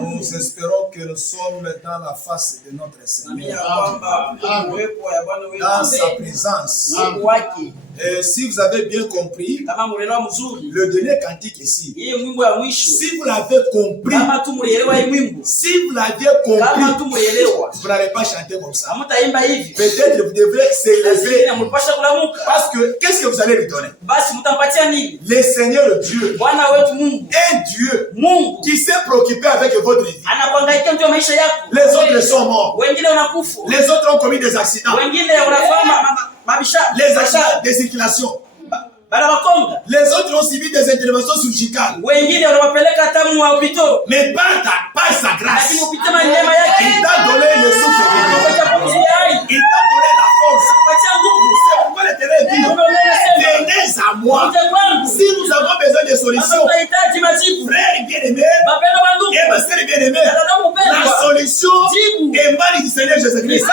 Nous espérons que nous sommes dans la face de notre Seigneur, dans sa présence. Et si vous avez bien compris, le dernier cantique ici, si vous l'avez compris, vous n'allez pas chanter comme ça. Peut-être vous devrez s'élever. Parce que, qu'est-ce que vous allez lui donner? Le Seigneur Dieu, un Dieu qui s'est préoccupé avec votre vie. Les autres sont morts. Les autres ont commis des accidents. Les accidents de circulation. Les autres ont subi des interventions chirurgicales. Mais par sa grâce, il t'a donné le souffle. Il t'a donné la force. C'est pourquoi l'Éternel dit, venez à moi. Si nous avons besoin de solutions, frère bien-aimé et ma sœur bien-aimée, la solution est mal du Seigneur Jésus-Christ.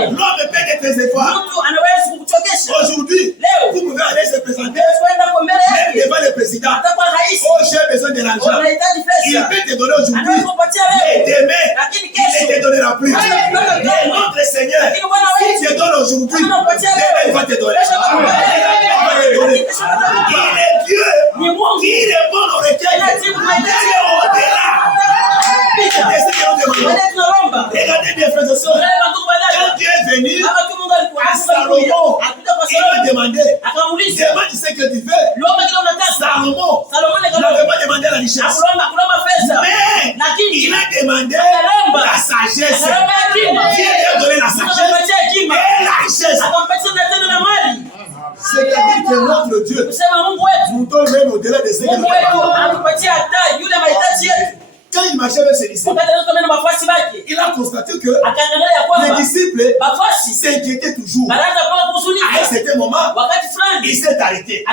L'homme peut être des efforts. Aujourd'hui, vous pouvez aller se présenter même devant le président. Oh, j'ai besoin de l'argent. Il peut te donner aujourd'hui. Mais demain, il ne te donnera plus. Mais notre Seigneur, s'il te donne aujourd'hui, demain il va te donner. Il est Dieu qui répond aux requêtes. Il est au-delà. Regardez bien, frères et sœurs. Quand Dieu est venu à Salomon, il lui a demandé, demande ce que tu fais. Salomon n'avait pas demandé la richesse, mais il a demandé la sagesse. Dieu lui a donné la sagesse et la richesse. C'est-à-dire que notre Dieu nous donne même au-delà de ce que nous avons. Quand il marchait avec ses disciples, il a constaté que les disciples s'inquiétaient toujours. À un certain moment, il s'est arrêté.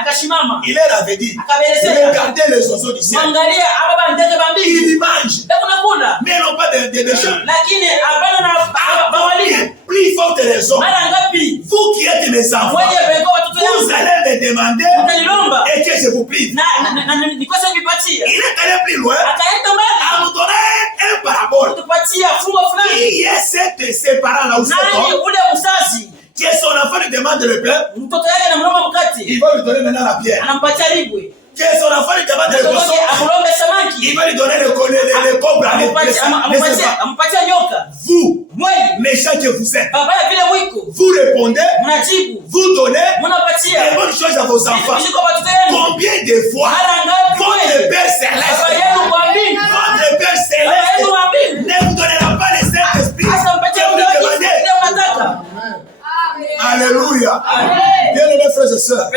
Il leur avait dit, regardez les oiseaux du ciel. Ils y mangent, mais ils n'ont pas de méchants. Plus forte raison, vous qui êtes mes enfants, vous allez me demander et que je vous prie. Il est allé plus loin. À nous donner un parabole. Qui est ces parents là où qui est son enfant lui demande le pain, il va lui donner maintenant la pierre. Qui est son enfant lui demande le poisson, il va lui donner le cobra. Vous, méchants que vous êtes, vous répondez, vous donnez les bonnes choses à vos enfants. Combien de fois votre Père Céleste, ne vous donnera pas le Saint-Esprit que vous demandez? Alléluia. Bien-aimés frères et sœurs,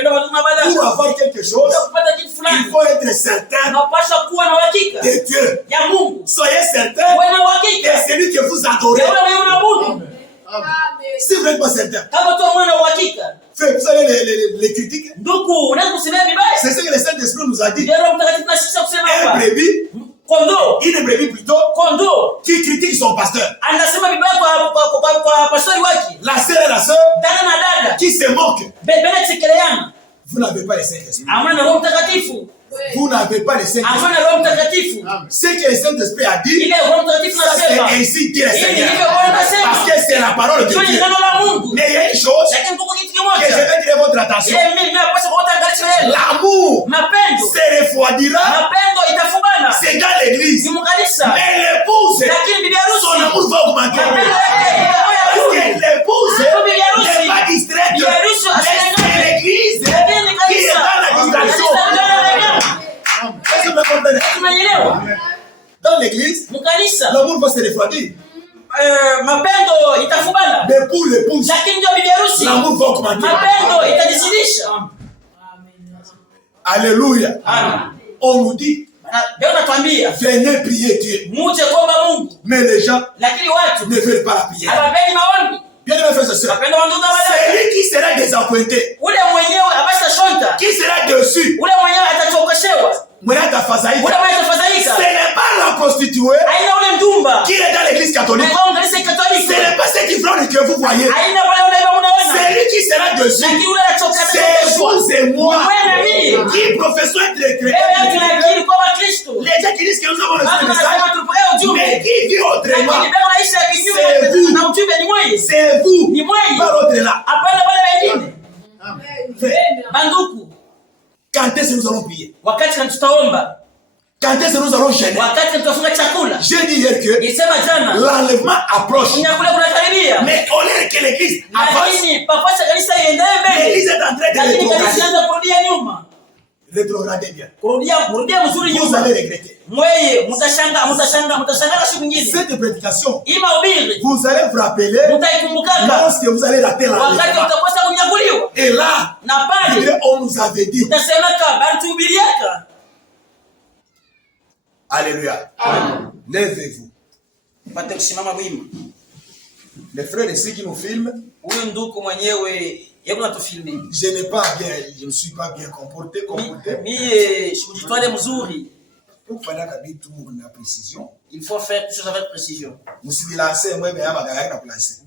pour avoir quelque chose, il faut être certain de Dieu. Soyez certain de celui que vous adorez. Si vous n'êtes pas certain, vous savez les critiques, c'est ce que le Saint-Esprit nous a dit. Un brebis, une brebis plutôt, qui critique son pasteur. La sœur et la sœur qui se moquent. Vous n'avez pas le Saint-Esprit. Vous n'avez pas le Saint-Esprit. Ce que le Saint-Esprit a dit, c'est ainsi qu'il est Seigneur. Parce que c'est la parole de Dieu. Mais il y a une chose que je vais dire à votre attention. L'amour se refroidira. C'est dans l'église. Mais l'épouse, son amour va augmenter. Parce que l'épouse n'est pas distraite. Mais l'église qui est dans la distraction. Est-ce que vous comprenez? Dans l'église, l'amour va se refroidir. Mais pour l'épouse, l'amour va augmenter. Alléluia. On nous dit, Venez prier Dieu. Mais les gens ne veulent pas la prière. Bien aimé frères et sœurs, celui qui sera désappointé, qui sera dessus, ce n'est pas la prostituée qui est dans l'église catholique. Ce n'est pas ceux qui font que vous voyez. Celui qui sera dessus, c'est vous et moi qui professons être les chrétiens. Les gens qui disent que nous avons le message, mais qui vit autrement, c'est vous, pas l'autre-là. Quand est-ce que nous allons prier? Quand est-ce que nous allons gêner? J'ai dit hier que l'enlèvement approche. Mais au lieu que l'église avance, l'église est en train de rétrograder bien. Vous allez regretter. Cette prédication, vous allez vous rappeler lorsque vous allez rater l'enlèvement. Et là, on nous avait dit. Alléluia. Levez-vous. Les frères ici qui nous filment, je ne suis pas bien comporté. Il faut faire tout avec précision.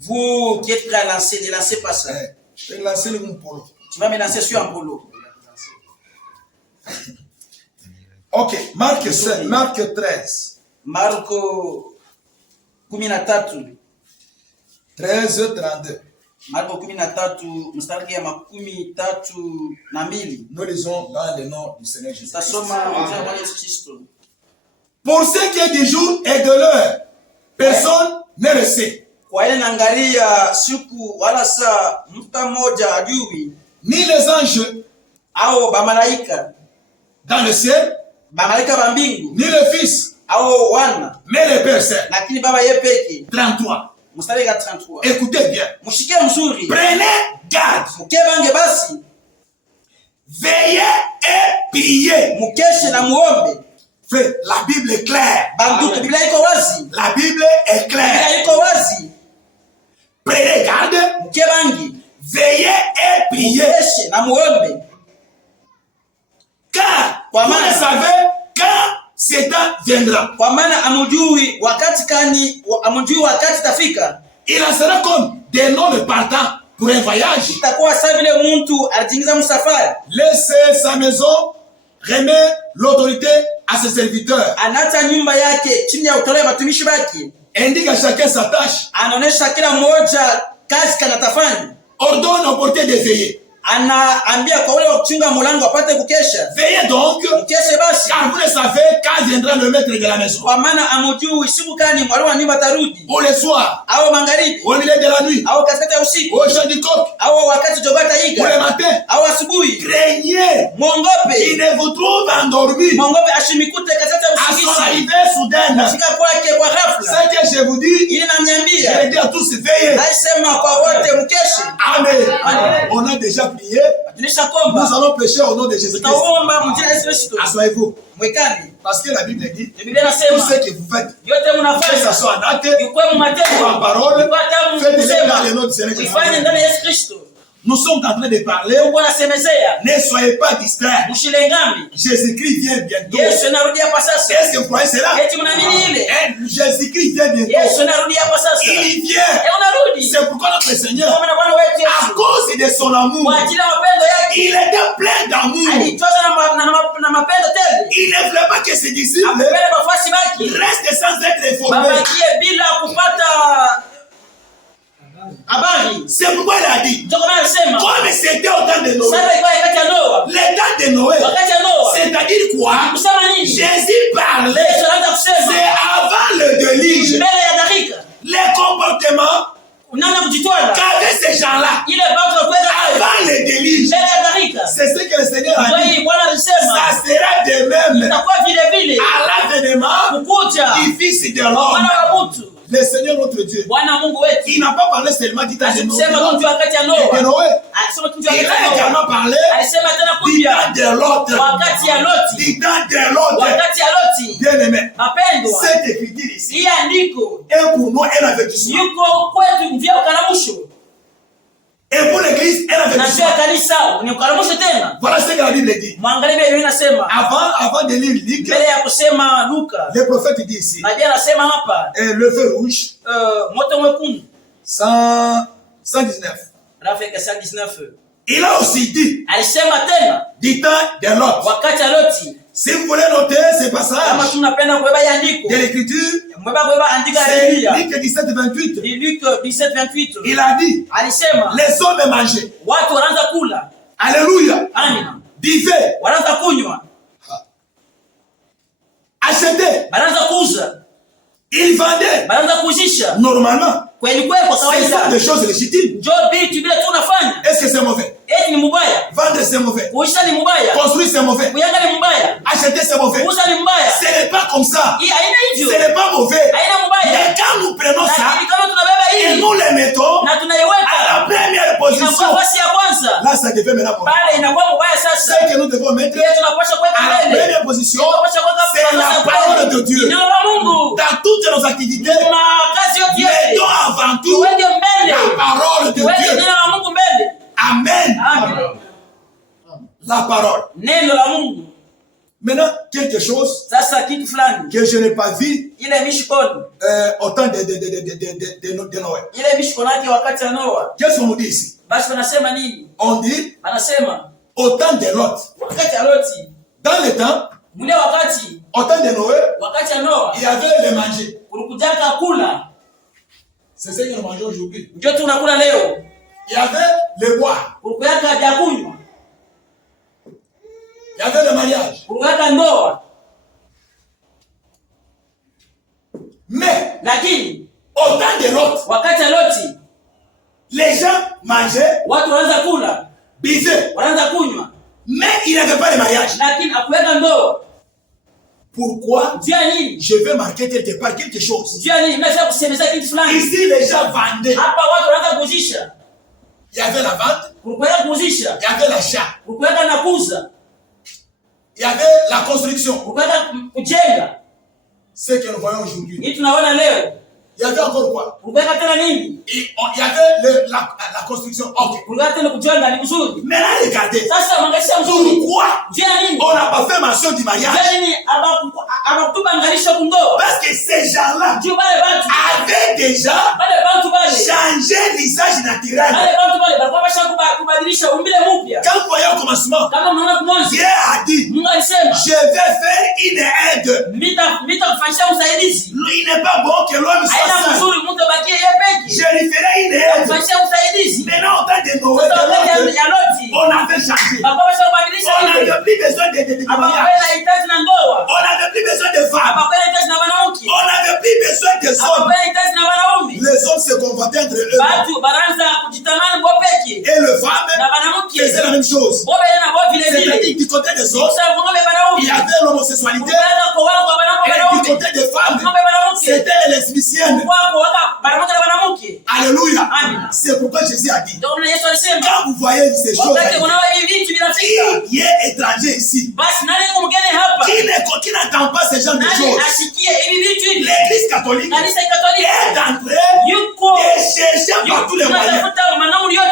Vous qui êtes prêts à lancer, ne lancez pas ça. Tu vas me lancer sur un polo. Ok, Marc 13. Marco 13, 32. Marco 13, mstari ya 32. Nous lisons dans le nom du Seigneur Jésus. Pour ce qui est du jour et de l'heure, personne ne le sait. Ni les anges dans le ciel, ni le Fils, mais le Père seul. 33. Écoutez bien. Prenez garde. Veillez et priez. Frère, la Bible est claire. La Bible est claire. Prenez garde. Veillez et priez. Car vous ne savez quand Satan viendra. Il en sera comme des hommes partant pour un voyage. Laissez sa maison, remet l'autorité à ses serviteurs. Indique à chacun sa tâche. Ordonne aux portiers de veiller. Veillez donc, car vous ne savez quand viendra le maître de la maison. Ou le soir, au milieu de la nuit, au chant du coq, ou le matin. Craignez qu'il ne vous trouve endormi à son arrivée soudaine. Ce que je vous dis, je le dis à tous, veillez. Amen. On a déjà prié. Nous allons pécher au nom de Jésus-Christ. Asseyez-vous. Parce que la Bible dit, tout ce que vous faites, que ce soit en acte ou en parole, faites-le dans le nom du Seigneur Jésus-Christ. Nous sommes en train de parler. Ne soyez pas distraits. Jésus-Christ vient bientôt. Est-ce que vous croyez cela? Jésus-Christ vient bientôt. Il vient. C'est pourquoi notre Seigneur, à cause de son amour, il était plein d'amour. Il ne voulait pas que ses disciples restent sans être informés. C'est pourquoi il a dit, comme c'était au temps de Noé, le temps de Noé, c'est-à-dire quoi? Jésus parlait, c'est avant le déluge. Les comportements qu'avaient ces gens-là avant le déluge, c'est ce que le Seigneur a dit. Ça sera de même à l'avènement du Fils de l'homme. Le Seigneur notre Dieu, il n'a pas parlé seulement du temps de Noé. Il a également parlé du temps de Lot. Du temps de Lot. Bien aimé, cette écriture ici est pour nous un avertissement. Et pour l'église, elle avait dit. Voilà ce que la Bible dit. Avant de lire Luc, le prophète dit ici. Le feu rouge. 119. Il a aussi dit. Du temps de Lot. Si vous voulez noter ce passage de l'écriture, c'est Luc 17, 28. Il a dit, les hommes mangeaient. Alléluia. Buvaient. Achetaient. Ils vendaient. Normalement. C'est des choses légitimes. Est-ce que c'est mauvais? Vendre c'est mauvais. Construire c'est mauvais. Acheter c'est mauvais. Ce n'est pas comme ça. Ce n'est pas mauvais. Mais quand nous prenons ça et nous les mettons à la première position, là ça devient maintenant mauvais. Ce que nous devons mettre à la première position, c'est la parole de Dieu. Dans toutes nos activités, mettons avant tout la parole de Dieu. Amen. La parole. Maintenant, quelque chose que je n'ai pas vu au temps de Noé. Qu'est-ce qu'on nous dit ici? On dit au temps de Lot. Dans le temps, au temps de Noé, il y avait le manger. C'est ce que nous mangeons aujourd'hui. Il y avait le boire. Il y avait le mariage. Mais au temps de Lot, les gens mangeaient, buvaient, mais il n'y avait pas de mariage. Pourquoi? Je vais marquer quelque part quelque chose. Ici, les gens vendaient. Il y avait la vente. Il y avait l'achat. Il y avait la construction. Ce que nous voyons aujourd'hui. Il y avait encore quoi? Il y avait la construction. Ok. Maintenant, regardez. Pourquoi on n'a pas fait mention du mariage? Parce que ces gens-là avaient déjà changé l'usage naturel. Quand vous voyez au commencement, Dieu a dit, je vais faire une aide. Il n'est pas bon que l'homme soit seul. Je lui ferai une aide. Maintenant, au temps de Noé, on avait changé. On n'avait plus besoin de mariage. On n'avait plus besoin de femmes. On n'avait plus besoin de hommes. Les hommes se combattaient entre eux. Et les femmes faisaient la même chose. C'est-à-dire du côté des hommes, il y avait l'homosexualité. Et du côté des femmes, c'était les lesbiennes. Alléluia. C'est pourquoi Jésus a dit, quand vous voyez ces choses, qui est étranger ici, qui n'attend pas ce genre de choses, l'Église catholique est en train de chercher par tous les moyens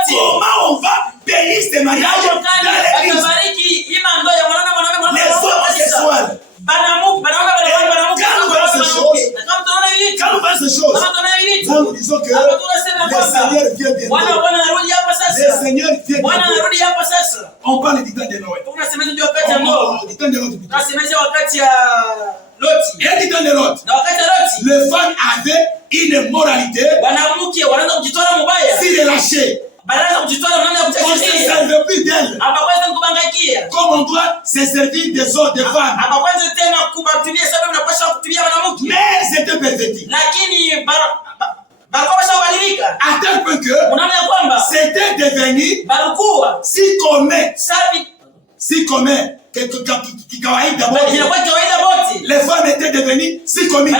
comment on va bénir ces mariages dans l'Église. Les homosexuels. Quand nous voyons ces choses, nous disons que le Seigneur vient bientôt. Le Seigneur vient bientôt. On parle du temps de Noé. Du temps de Lot. Et du temps de Lot, les femmes avaient une moralité si relâchée. On ne se servait plus d'elle. Comme on doit se servir des autres, des femmes. Mais elles étaient perverties. À tel point que c'était devenu si commun. Les femmes étaient devenues si communes.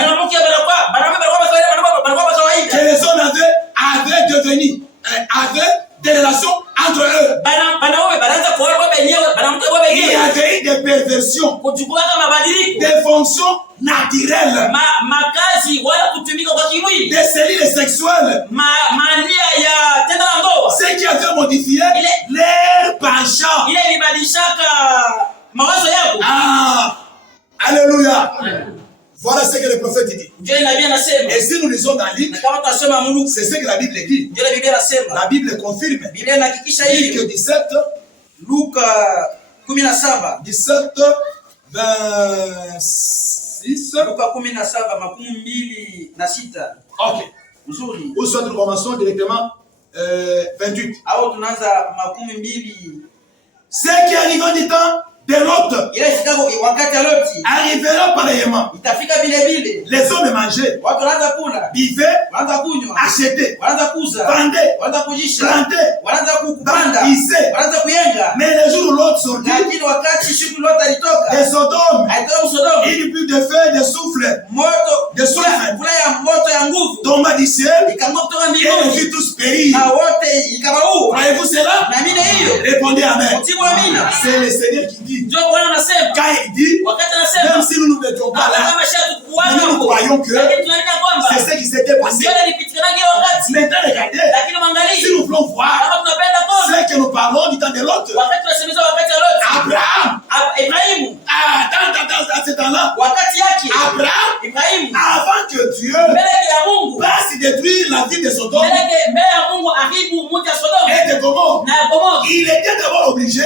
perversion, des fonctions naturelles, des cellules sexuelles, ce qui avait modifié leur penchant. Ah, alléluia. Voilà ce que le prophète dit. Et si nous lisons dans Luc, c'est ce que la Bible dit. La Bible confirme. Luc 17, 17, 26. Ok. Ou soit nous commençons directement 28. Ce qui arrive en du temps de Lot arrivera pareillement. Les hommes mangeaient, buvaient, achetaient, vendaient, plantaient, bâtissaient. Mais le jour où Lot sortit de Sodome, il n'y plus de feu, de souffle, tomba du ciel, et les fit tous périr. Croyez-vous cela? Répondez amen. C'est le Seigneur qui dit. Quand il dit, même si nous ne n'étions pas là, nous croyons que c'est ce qui s'était passé. Maintenant, regardez, si nous voulons voir ce que nous parlons du temps de l'autre, Abraham, dans ce temps-là, Abraham, avant que Dieu passe détruire la ville de Sodome et de Gomorrhe, il était d'abord obligé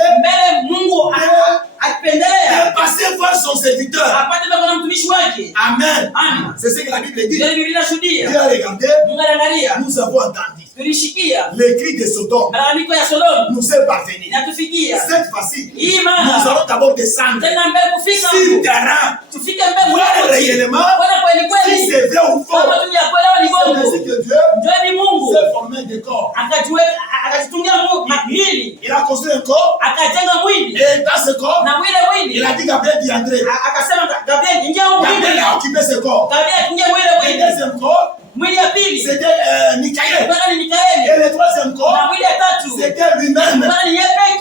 de passer voir son serviteur. Amen. C'est ce que la Bible dit. Dieu a regardé, nous avons entendu. Les cris de Sodome nous est parvenu. Cette fois-ci, nous allons d'abord descendre sur le terrain, voir réellement si c'est vrai ou faux. C'est ainsi que Dieu s'est formé des corps. Il a construit un corps, et dans ce corps, il a dit Gabriel d'y entrer. Gabriel a occupé ce corps. Et le deuxième corps, c'était Michael. Et le troisième corps, c'était lui-même.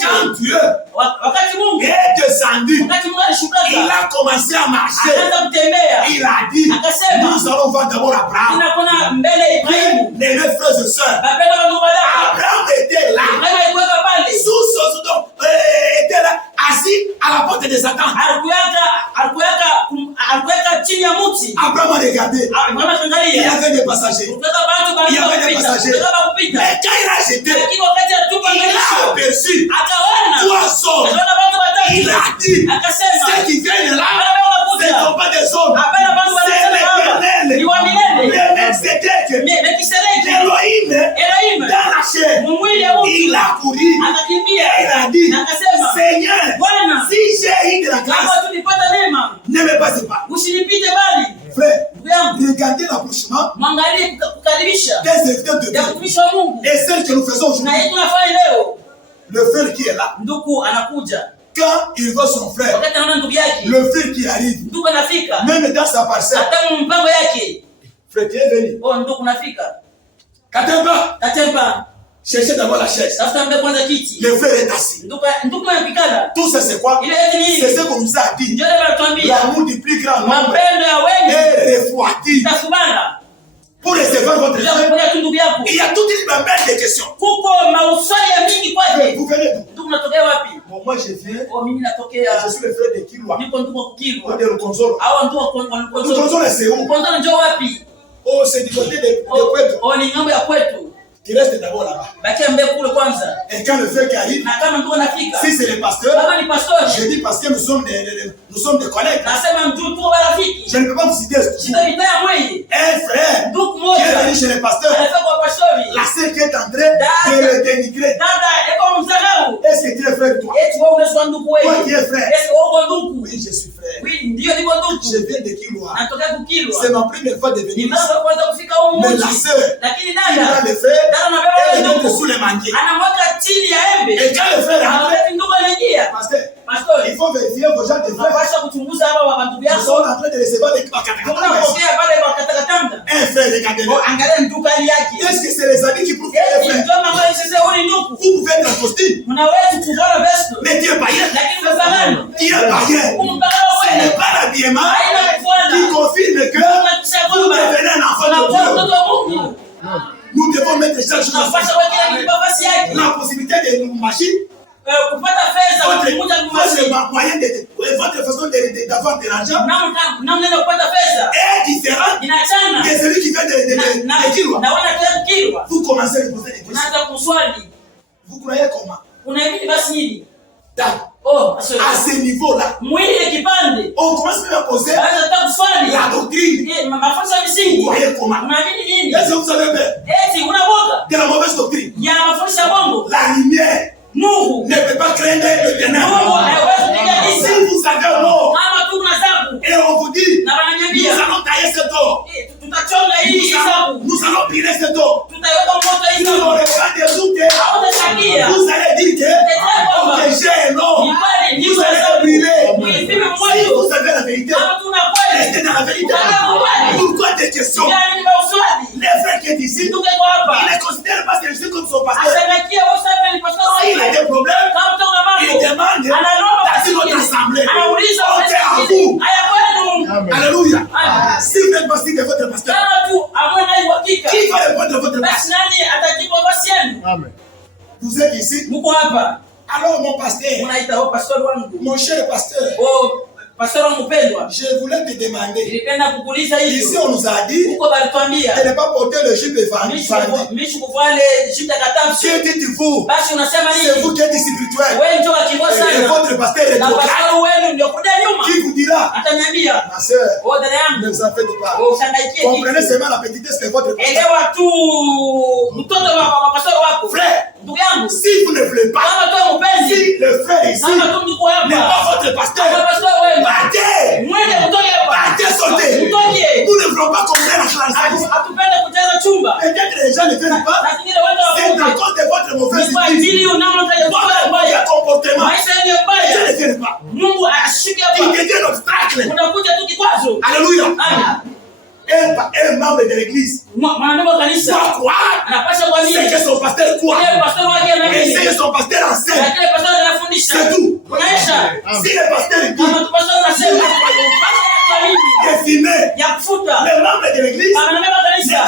Quand Dieu est descendu, il a commencé à marcher. Il a dit, nous allons voir d'abord Abraham. Les 9 frères et sœurs. Abraham était là. Était là, assis à la porte de Satan. Abraham a regardé. Il y avait des passagers. Il y avait des passagers. Mais quand il a jeté, il a aperçu 3 hommes. Il a dit, ceux qui viennent là, ce ne sont pas des hommes. C'est l'éternel. Le Melchizedek. Elohim. Dans la chair. Il a couru. Il a dit, Seigneur, si j'ai eu de la grâce, ne me passe pas. Frère, regardez l'approchement des serviteurs de Dieu et celles que nous faisons aujourd'hui. Le frère qui est là, quand il voit son frère, le frère qui arrive, même dans sa parcelle, frère, tu es venu. Katemba, cherchez d'abord la chaise. Le frère est assis. Tout ça c'est quoi? C'est ce qu'on nous a dit. L'amour du plus grand nombre est refroidi. Pour recevoir votre frère, il y a toute une belle de questions. Vous venez d'où? Bon, moi je viens. Je suis le frère de Kilwa. De Lukonzolo. Lukonzolo c'est où? Oh, c'est du côté de Kwetu. Qui reste d'abord là-bas. Et quand le frère qui arrive, si c'est le pasteur, je dis parce que nous sommes des collègues. Je ne peux pas vous citer un frère qui est venu chez le pasteur, la sœur qui est en train de le dénigrer. Est-ce que tu es frère de toi? Toi qui es frère? Oui, je suis frère. Je viens de Kilwa. C'est ma première fois de venir ici. Mais la sœur qui a le frère, elle est sous les manguiers. Et quand le frère est rentré, pasteur, il faut vérifier vos gens de frères. Nous sommes en train de recevoir des bakatakatangas. Un frère, regardez-le. Est-ce que c'est les amis qui prouvent qu'il est frère? Vous pouvez être apostille. Mais tu es païen. Tu Dieu païen, ce n'est pas l'habillement qui confirme que vous devenez un enfant de Dieu. Nous devons mettre chaque chose la possibilité de nous machiner. Votre façon d'avoir de l'argent est différente de celui qui fait de Kilwa. Vous commencez à poser des questions. Vous croyez comment? À ce niveau-là, on commence à poser la doctrine. Vous croyez comment? Est-ce que vous savez bien de la mauvaise doctrine? La lumière ne peut pas craindre le ténèbre. Si vous avez un or et on vous dit nous allons tailler cet or, nous allons piler cet or, vous n'aurez pas de doute, vous allez dire que j'ai un or, vous allez piler. Si vous savez la vérité, restez dans la vérité. Pourquoi des questions? Les frères qui est ici, il ne considère pas celui-ci comme son pasteur. S'il a des problèmes, il demande dans notre assemblée. On est à vous. Alléluia. Si vous êtes pasteur de votre pasteur, qui va répondre de votre pasteur? Amen. Vous êtes ici. Alors mon pasteur, mon cher pasteur, je voulais te demander. Ici on nous a dit de ne pas porter le jupe évangélique. Qui est dit vous? C'est vous qui êtes spirituel. Et votre pasteur est trop grave. Qui vous dira? Ma soeur, ne vous en faites pas. Comprenez seulement la petitesse de votre pasteur. Frère, si vous ne voulez pas, si le frère ici n'est pas votre pasteur, partez! Partez, sortez! Nous ne voulons pas comprendre la chose. Peut-être les gens ne viennent pas. C'est à cause de votre mauvaise idée. Votre mauvais comportement. Les gens ne viennent pas. Il devient obstacle. Alléluia. Un membre de l'église doit croire c'est que son pasteur croit et c'est que son pasteur enseigne. C'est tout. Si le pasteur dit nous ne croyons pas et filmer les membres de l'église ne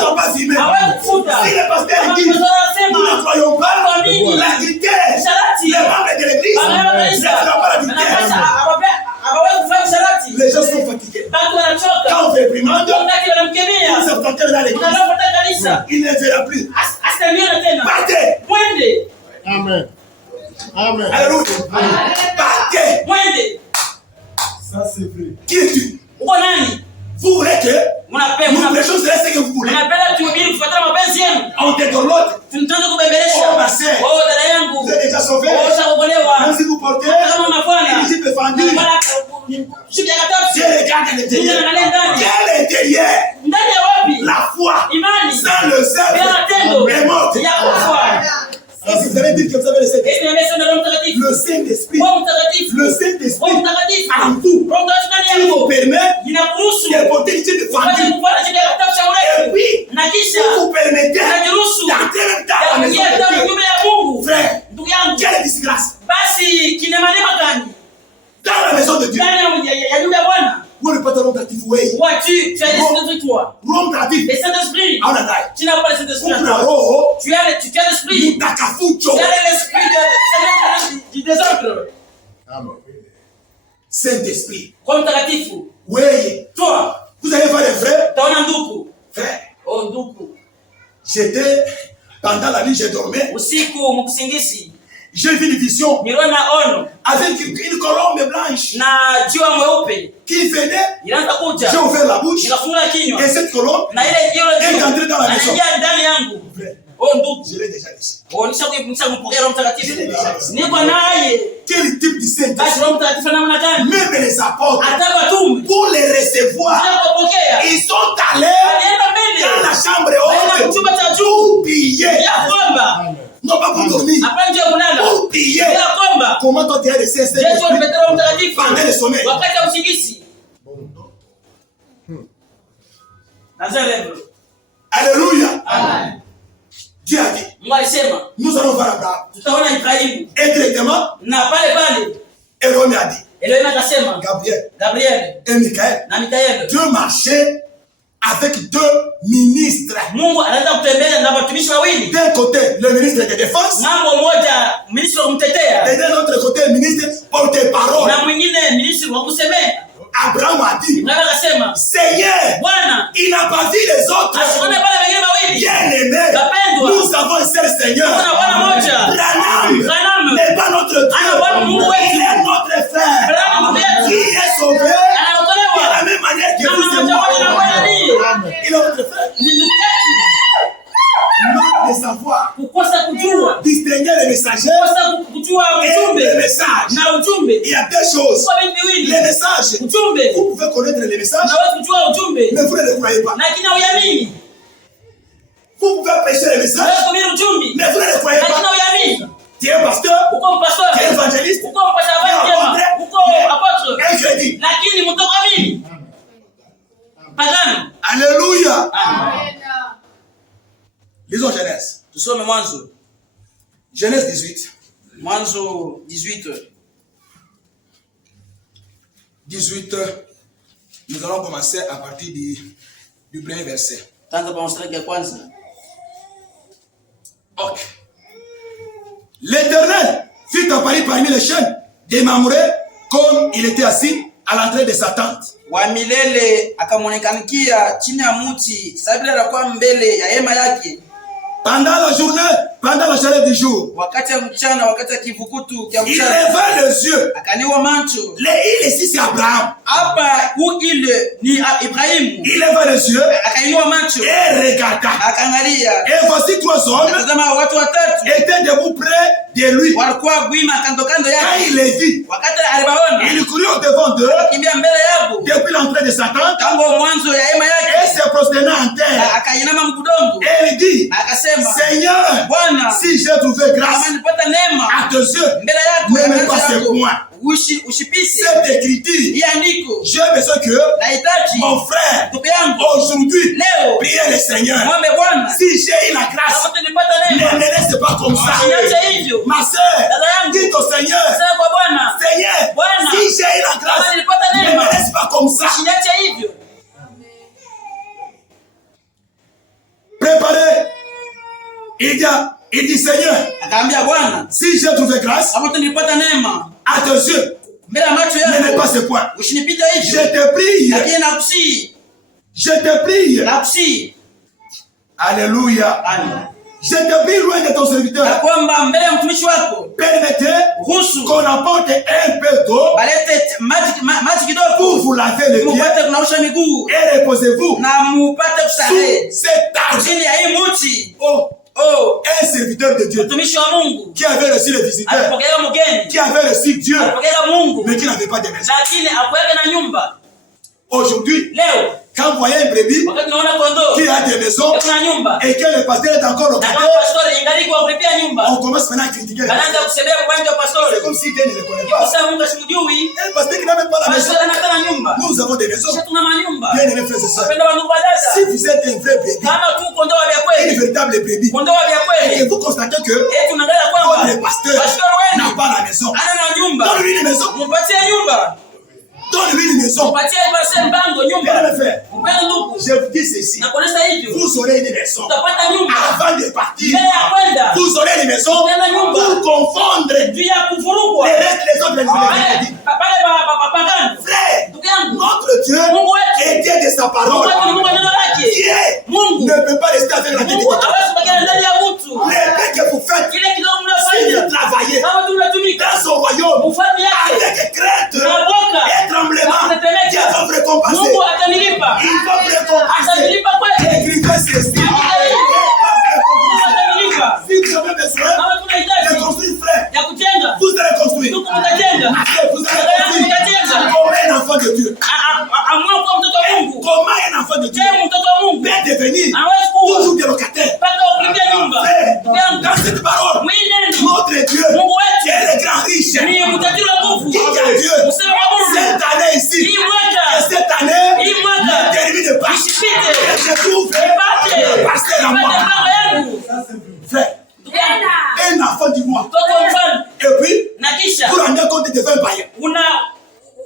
sont pas filmés. Si le pasteur dit nous ne croyons pas la vitesse, les membres de l'église ne feront pas la vitesse. Les gens sont fatigués. Quand on fait primande, on se contente dans l'église. Il ne verra plus. Partez. Amen. Amen. Alléluia. Partez. Ça c'est vrai. Qui es-tu? Vous voulez que nous prêchons ce que vous voulez. On te donne l'autre. Oh ma soeur, vous êtes déjà sauvé. Même si vous portez une jupe défendue, Dieu regarde à l'intérieur. Quel intérieur? La foi sans le sel est morte. Si vous allez dire que vous avez le Saint-Esprit, le Saint-Esprit en vous, qui vous permet de porter une jupe défendue. Et puis, vous permettez d'entrer même dans la maison de Dieu. Frère, quelle disgrâce! Dans la maison de Dieu. Où le patron d'actif, oui. Vois-tu, tu as l'esprit de toi. L'homme d'actif. Le Saint-Esprit. Tu n'as pas le Saint-Esprit. Tu as l'esprit. Tu as l'esprit du désordre. Saint-Esprit. Roho Mtakatifu. Oui. Toi. Vous allez voir les frères. Taona ndugu. Frère. Oh ndugu. J'étais pendant la nuit, j'ai dormi. Usiku mkusingisi. J'ai vu une vision avec une colombe blanche qui venait. J'ai ouvert la bouche et cette colombe est entrée dans la maison. Je l'ai déjà dit. Quel type de Saint-Esprit? Même les apôtres, pour les recevoir, ils sont allés dans la chambre haute pour piller. Non pas pour dormir, pour piller. Comment toi tu as laissé Saint-Esprit pendant le sommeil? Alléluia. Dieu a dit, nous allons voir Abraham. Et directement, Hérode a dit, Elohim akasema, Gabriel et Michael, na Mikaeli, deux marchaient avec deux ministres. Mungu anaanza kutembea na watumishi wawili. D'un côté, le ministre de défense. Ngambo moja ministre wa kumtetea. Et de l'autre côté, le ministre porte-parole. Na mwingine ministre wa kusemea. Abraham a dit, Seigneur, il n'a pas vu les autres. Bien-aimé, nous avons un seul Seigneur. Branham n'est pas notre Dieu. Il est notre frère. Qui est sauvé de la même manière que vous et moi. Il est notre frère. Non de savoir distinguer les messagers et les messages. Il y a deux choses. Les messages, vous pouvez connaître les messages, mais vous ne les croyez pas. Vous pouvez prêcher les messages, mais vous ne les croyez pas. Tu es pasteur, tu es évangéliste, tu es apôtre, et je dis. Alléluia. Lisons Genèse. Tusome Mwanzo. Genèse 18. Mwanzo 18. 18. Nous allons commencer à partir du premier verset. Ok. L'Éternel fit apparaître parmi les chênes des Mamré comme il était assis à l'entrée de sa tente. Wa milele akamonekanikia chini ya mti sabila la kwa mbele ya hema yake. Pendant la journée, pendant la chaleur du jour, wakati ya mchana, wakati ya kivukutu kia mchana, il leva les yeux. Akaniwa macho. Il ici c'est Abraham. Hapa hu ile ni Ibrahim. Il leva les yeux. Akaniwa macho. Et regarda. Akaangalia. Et voici trois hommes. Tazama watu watatu. Étaient debout près de lui. Walikuwa gwima kando kando yake. Quand il les vit, wakati alibaona, il courut au devant d'eux. Akimbia mbele yao. Depuis l'entrée de sa tente. Tangu mwanzo ya hema yake. Et se prosterna en terre. Akainama mkudongo. Et il dit, Seigneur, si j'ai trouvé grâce à tes yeux, ne me passe point. Cette écriture, j'ai besoin que mon frère aujourd'hui prie le Seigneur. Si j'ai eu la grâce, ne me laisse pas comme ça. Ma soeur, dis au Seigneur, Seigneur, si j'ai eu la grâce, ne me laisse pas comme ça. Préparez. Il dit Seigneur, si j'ai trouvé grâce à tes yeux, ne me passe point. Je te prie. Je te prie. Alléluia. Je te prie loin de ton serviteur. Permettez qu'on apporte un peu d'eau pour vous laver les pieds et reposez-vous sous cette arbre. Oh, un serviteur de Dieu qui avait reçu les visiteurs, qui avait reçu Dieu, mais qui n'avait pas de maison. Aujourd'hui, quand vous voyez un brebis qui a des maisons et que le pasteur est encore locataire, on commence maintenant à critiquer le pasteur. C'est comme si Dieu ne le connaît pas. Un pasteur qui n'a même pas la maison. Nous avons des maisons. Bien aimés frères et sœurs, si vous êtes un vrai brebis, une véritable brebis, et que vous constatez que votre pasteur n'a pas la maison, donne-lui une maison. Donne-lui une maison. Je vous dis ceci. Vous aurez une maison. Avant de partir, vous aurez une maison pour confondre les restes des autres. Frère, notre Dieu est Dieu de sa parole. Dieu ne peut pas rester avec la tête. Les que vous faites, si vous travaillez dans son royaume avec crainte et tremblement, Dieu va vous récompenser. Il va vous récompenser. Écrivez ceci. Si vous avez besoin de construire, frère, vous allez construire. Vous allez construire comme un enfant de Dieu. Comment un enfant de Dieu peut devenir toujours des locataires? Dans cette parole, notre Dieu est le grand riche. Qui a Dieu cette année ici, et cette année ne termine pas. Et je trouve le pasteur en moi. Frère, un enfant du mois. Et puis, vous rendez compte de 20 païens.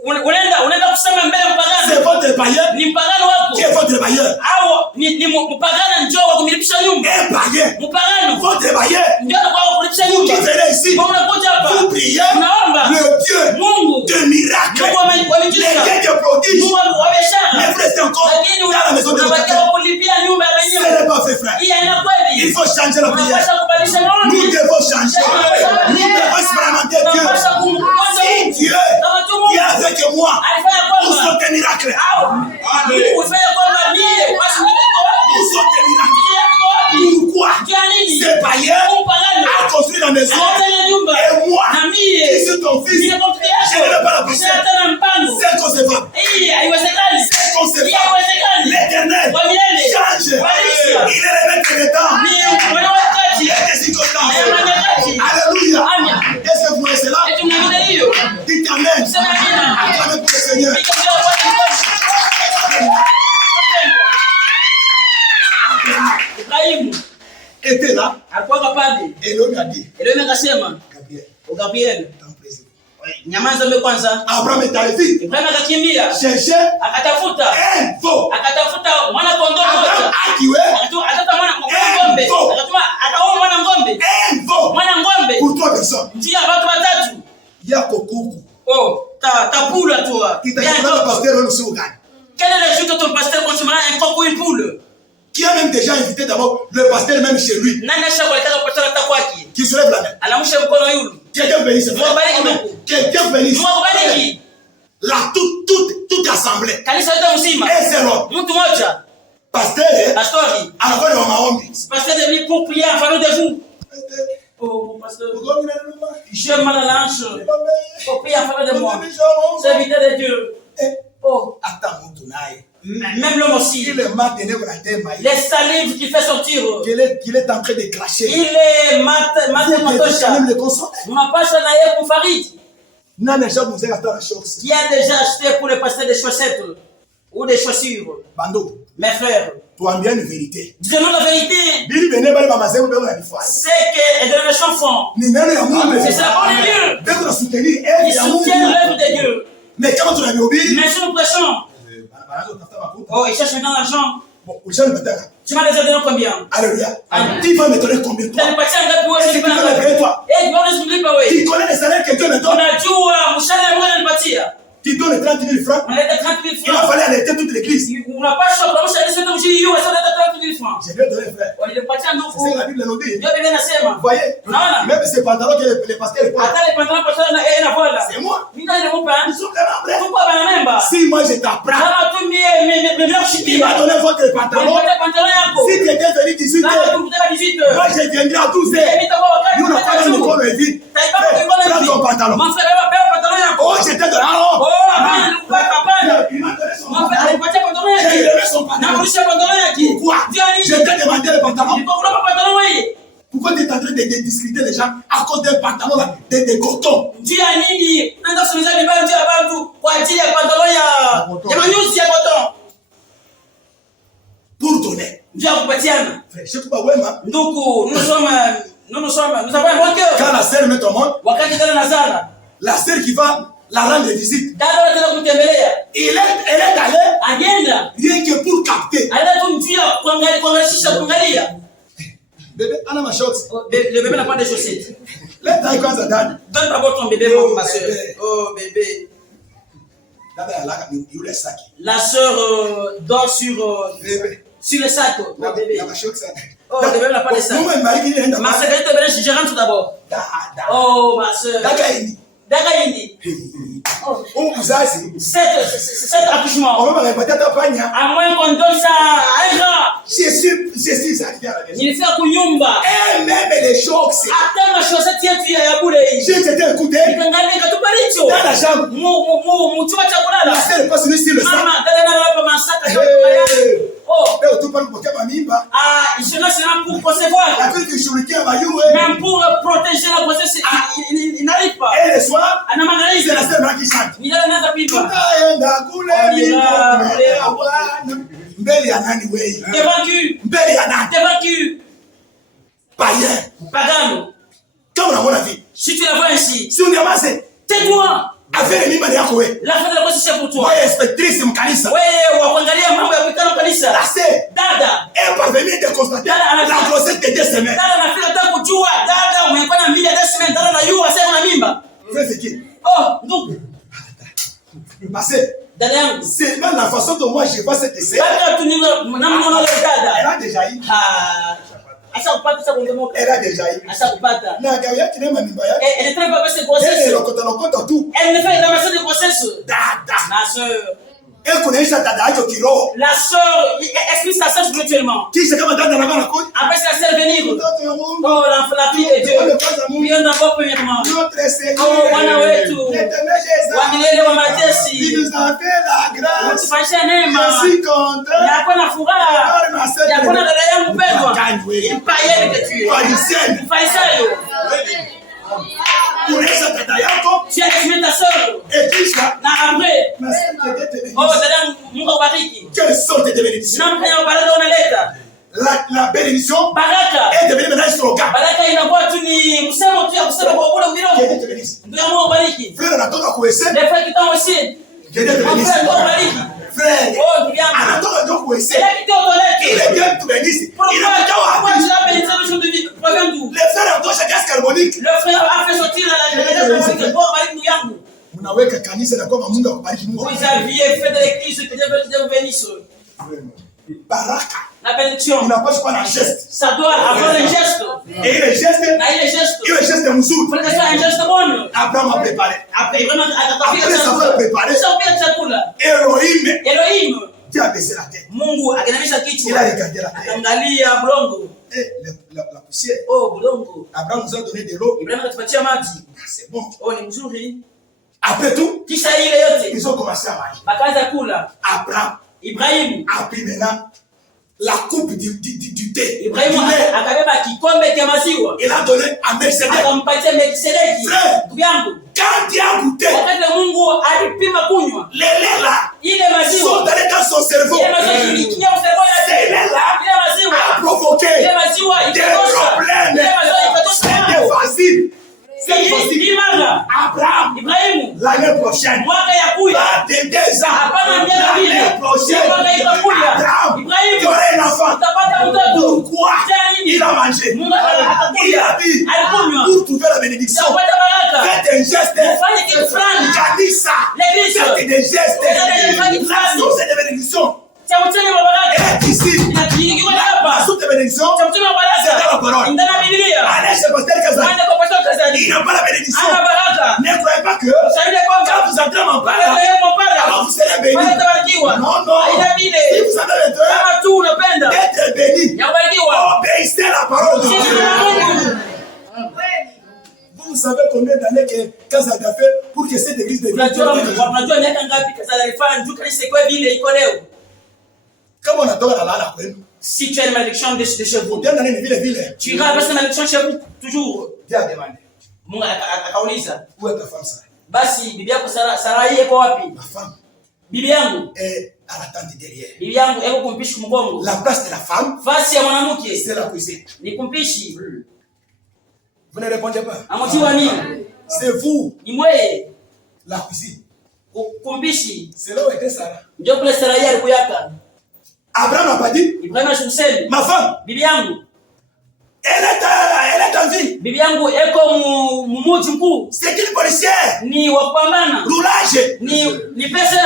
unaenda kusema mbele mpagano. C'est votre païen. Ni mpagano wako. Qui est votre bailleur? Au ni mpagano njoo wa kumlipisha nyumba. Un païen. Mpagano. Votre bailleur. Ndio kwa kulipisha Vous qui nyumba. venez ici. Kwa unakuja hapa. Vous priez. Unaomba. Le Dieu Mungu. de miracles. Mungu wa Les miujiza. dieux de prodiges. Mungu wa biashara. Mais frère, c'est encore Lakini dans la maison de unabakia l'Éternel. kulipia nyumba ya Ce wenyewe. n'est pas fait, frère. Hii haina kweli. Il faut changer la prière. Unapaswa kubadilisha maombi. Nous devons changer. Nous devons expérimenter Dieu. Unapaswa kumkwaza Si Mungu. Dieu Kama tu qui est Mungu avec moi, alifanya où kwamba sont tes miracles? au ulifanya kwamba mie basi niko wapi? Où sont tes miracles? Mie niko wapi? Pourquoi Kia nini? ces païens Mpagano a construit la maison anataka nyumba et moi, na qui mie suis ton fils, mie kwa je n'ai pas la yako. possibilité. Sasa tena mpango. C'est inconcevable. Hii haiwezekani. C'est Hii inconcevable. haiwezekani. L'éternel Kwa milele. change. Badilisha. Il est le maître des temps. Mie mwana wakati. Il est des circonstances. Mwana wakati. Alléluia. Amen. Est-ce que vous voyez cela? Eti mnaona hiyo? Dites Amen. Sema amina. Acclamez pour le Seigneur. Iko ndio kwa Ibrahimu Était là. alikuwa pale. Elohim a dit, Elohim akasema, Gabriel, Gabriel, t'en plaisir. nyamaza mbe kwanza. Abraham est allé vite. Ibrahimu akakimbia, Chercher akatafuta un veau. mwana kondoo Abraham mmoja. a tué Akatafuta mwana ng'ombe. Akaua mwana ng'ombe. un veau Mwana ng'ombe. pour 3 personnes. Njia watu watatu. Il y a Kokuku. Oh, ta poule à toi. Qui t'a dit le pasteur le Sougan. Quel est le jour que ton pasteur consommera un coq ou une poule? Qui a même déjà invité d'abord le pasteur même chez lui. Nani ashakualeta pastor hata kwake? Qui se lève la main. Alamusha mkono yule. Quelqu'un bénisse. Mungu abariki Mungu. Quelqu'un bénisse. Mungu abariki. La toute assemblée. Kanisa yote mzima. Un seul homme. Mtu mmoja. Pasteur. Pastori. Anakwenda wa maombi. Pasteur est venu pour prier en faveur de vous. Oh, pasteur. Je mal à l'ange. Pour prier en faveur de moi. Serviteur de Dieu. Oh. Attends, mon tonaille. Même l'homme aussi. Il est maintenant dans la terre. Les salives qu'il fait sortir. Qu'il est en train de cracher. Il est matosha. Même le consommer. Unapasha na yeye kufariji. Nani ashamuuzia hata la chose. Qui a déjà acheté pour le pasteur des chaussettes ou des chaussures? Bando. Mes frères. Tuambie une vérité. Disons la vérité. Bili bene bale bamazemu beko na bifai. C'est que de le chanson. Ni neno ya Mungu. C'est la parole de Dieu. Beko na soutenir Ils soutiennent l'œuvre de Dieu. Mais kama tunabihubiri, Mais si nous prêchons, oh, ils cherchent maintenant l'argent. bon, ushanipataka. Tu m'as déjà donné combien? Alléluia. Amen. Tu vas me donner combien toi? Utanipatia ngapi wewe? Est-ce que tu vas me payer toi? Eh, tu vas unilipa wewe. Tu connais les salaires que Dieu me donne? Unajua mshahara mmoja ananipatia. Tu donnes 30 000 francs. Unaleta 30 000 Il a francs. fallu alerter toute l'église. Unapaswa kuamsha kanisa lote mjini hiyo, sasa unaleta 30 000 francs. Je vais donner frère. Walipatia C'est ce ndugu. que la Bible nous dit. Ndio Biblia inasema. Vous voyez? Unaona? Même ces pantalons que les pasteurs portent. Hata ile pantalon pastor na yeye anapola. C'est moi. Mimi ndio nilimpa. Ils sont quand même Tuko bana memba. Si moi je t'apprends, Kama tu mimi il kushikia. va donner votre pantalon. Unapata pantalon yako. Si tu étais venu 18 Kama heures, tukutaka 18h. moi je viendrai à 12 heures. Mimi nitakuwa wakati. Nous n'avons pas le micro vide. Prends ton pantalon. Mon frère va faire pantalon yako. Oh, j'étais de là-haut. Oh, hapana nilikuwa hapana. Il m'a donné son Mon frère pantalon. alipatia pantalon J'ai yake. levé son Na pantalon. kurusha pantalon yake. Pourquoi? Ndio nini? Je t'ai demandé le pantalon. Nilikuwa kuna pantalon wewe. Pourquoi tu es en train de discuter les gens à cause d'un pantalon là, de coton? Njia nini? Naanza kusumiza vibaya njia bantu kwa ajili ya pantalon ya manyusi ya cotton. Pour donner. Njia kupatiana. Frère, je ne sais pas où est-ce Ndugu, nous avons un bon cœur. quand la sœur met au monde, Wakati dada Nazara, la sœur qui va la rendre visite, dada anataka kumtembelea. elle est allée Agenda. rien que pour capter. Aenda tu njia kuangalia. Bébé, on a ma short. Le bébé n'a pas de chaussettes. Let taille quand ça donne. Donne d'abord ton bébé, ma soeur. Oh, bébé. La soeur dort sur le sac. Oh, bébé. Oh, le bébé n'a pas de sac. Ma soeur, je rentre tout d'abord. Oh, ma soeur. Dagaïni. Cet accouchement. À moins qu'on donne ça à un gars. Nilifika kunyumba. Même les chocs. Hata mashoseti yetu ya bure hii. J'étais un coup d'œil. Nikaangalia katupa licho. Dans la chambre. Mu chumba cha kulala. La sœur passe sur le sac. Mama, dada nalala hapa masaka yote mayai. Oh. Leo tu parles pour ma mimba. Ah, je ne sais pas pour concevoir. La fille qui shurikia bayou. Même pour protéger la grossesse, il n'arrive pas. Et le soir, Ana magharibi. c'est la sœur qui chante. Ni dada anaanza kuimba. Tutaenda kule mbele ya nani wewe? T'es vaincu. Mbele ya nani? T'es vaincu. Païen. Pagano. Kama unaona vipi? Si tu la vois ainsi, Si unyamaze, tais-toi. Affaire mimba ni yako wewe. La fête de la grossesse c'est pour toi. Wewe inspectrice mkanisa. Wewe wa kuangalia mambo ya pikana kanisa. La sœur. Dada. Elle parvenir de constater la grossesse de 2 semaines. Dada anafika hata kujua dada umekuwa na mimba ya 2 semaines. Dada anajua sasa una mimba. Frère c'est qui? Oh, ndugu. Parce que Dada yangu. c'est même la façon dont moi je vois cette essai. Baka tunilo namna dada. Elle a déjà eu. Asa kupata sasa kungemoka. Elle a déjà eu. Asa kupata. Na gawa yake na mimba yake. Elle ne fait pas passer grossesse. Elle lokota tout. Elle ne fait pas passer de grossesse. Dada. Ma sœur. Elle connaît ça dada yake kiroho. La sœur explique sa sœur spirituellement. Kisha kama dada anabana kodi. Après ça sœur venir. Oh la fille de Dieu. Dieu d'abord premièrement. Notre Seigneur. Oh Bwana wetu. Wa milele wa majeshi. Il nous a fait la grâce. Utufanyishe neema. Je suis content. Yako na furaha. Yako na dada yangu pendwa. Mpaye que tu es. Pharisienne. Farisayo. Unaisha dada yako. Tu as aimé ta sœur. Et kisha. Na après. Oh dada Mungu akubariki. Quelle sorte de bénédiction. Namna ya baraka unaleta. La bénédiction Baraka. est devenue maintenant un slogan. Baraka inakuwa tu ni msemo tu ya kusema kwa kule Dieu mbiromo. te bénisse. Ndio Mungu akubariki. Frère anatoka kuese. Les frères qui t'ont aussi. Dieu te bénisse. Mungu akubariki. Frère. Oh ndugu yangu. Anatoka ndio kuese. Elle qui t'ont Il donné. est bien te bénisse. Pourquoi Il a pourquoi déjà tu l'as béni cette chose de vie? Provient d'où? les frères anatosha gaz carbonique. Le frère a fait sortir la gaz. Bon akubariki ndugu yangu. Unaweka kanisa na kwamba Mungu akubariki Mungu. Vous aviez fait de l'église que Dieu vous bénisse. Baraka. La bénédiction. Unapaswa kuwa na geste. Ça doit avoir un geste. Et ile geste, Na ile geste. ile geste mzuri. Faut que ça soit un geste bon. Abraham a préparé. Après vraiment Après akatafika ça va préparer. chakula. Chakula. Elohim. Elohim. Dieu a baissé la tête. Mungu akinamisha Il a kichwa. regardé la terre. Akaangalia bulongo. Et la poussière. Oh bulongo. Abraham nous a donné de l'eau. Ibrahim akatupatia maji. C'est bon. Oh ni mzuri. Après tout, Kisha ile yote ils ont commencé à manger. bakaanza kula. Abraham Ibrahim a pris maintenant la coupe du thé. Ibrahim Du lait. akabeba kikombe cha maziwa. Il a donné à Melchizedek. Akampatia Melkisedeki. Frère. Ndugu yangu. Quand Dieu a goûté, Wakati Mungu alipima kunywa les laits là ile sont maziwa. allés dans son cerveau. Ile maziwa iliingia mservo Ces yake. laits là Ile maziwa. a provoqué Ile maziwa des ikatosha. problèmes. Ile maziwa ikatosha. C'était facile. C'est facile. Imara. Abraham, Ibrahimu. l'année prochaine, Mwaka ya kuya. pas de 2 ans, Hapana miaka mbili. l'année prochaine, Mwaka itakuya. Abraham, Ibrahimu. tu auras un enfant. Utapata mtoto. Pourquoi il a mangé? Mungu akakuja. Il a dit, Alikunywa. pour trouver la bénédiction, Utapata baraka. faites un geste. Fanya kitu fulani. Kanisa, L'église. faites des gestes. Faites La source de bénédiction Cha mtani wa baraka. est ici. Inakiingiwa La hapa. source de bénédiction, Cha mtani wa c'est dans la baraka. parole. Ndani ya Biblia. Allez chez Pasteur Kazan. Mwende kwa pastor Kazadi. Il n'a pas la bénédiction. Ana baraka. Ne croyez pas que Shahidi quand kwamba vous entrez en pale parole, leo mpaka. alors vous serez béni. Pale tabarikiwa. Non, non. Haina Si vile. vous avez le droit Kama tu unapenda. d'être béni, Ya kubarikiwa. obéissez à la parole de Sisi Dieu. na Mungu. Vous savez combien d'années que Kazan a fait pour que cette église devienne Unajua miaka ngapi Kazadi alifanya juu kanisa ikuwe vile iko leo? kama unatoka na laana kwenu. Si tu as une malédiction de chez vous, Ukienda nini vile vile, tu iras avec cette malédiction chez vous toujours. Dieu a demandé. Mungu akauliza, Où est ta femme Sarah? basi bibi yako Sarai iko wapi? Ma femme Bibi yangu, est à la tente derrière. bibi yangu iko kumpishi mgongo. La place de la femme, Fasi ya mwanamke c'est la cuisine. ni kumpishi. Vous ne répondez pas. Amotiwa nini? C'est vous, Ni mweye la cuisine. kumpishi. C'est là où était Sarah. Ndio kule Sarai alikuyaka. Abraham n'a pas dit, Ibrahim ashukusemi, ma femme, bibi yangu, elle est en vie. bibi yangu eko mumuji mkuu, C'est une policière. ni wa kupambana, Roulage. ni pesa.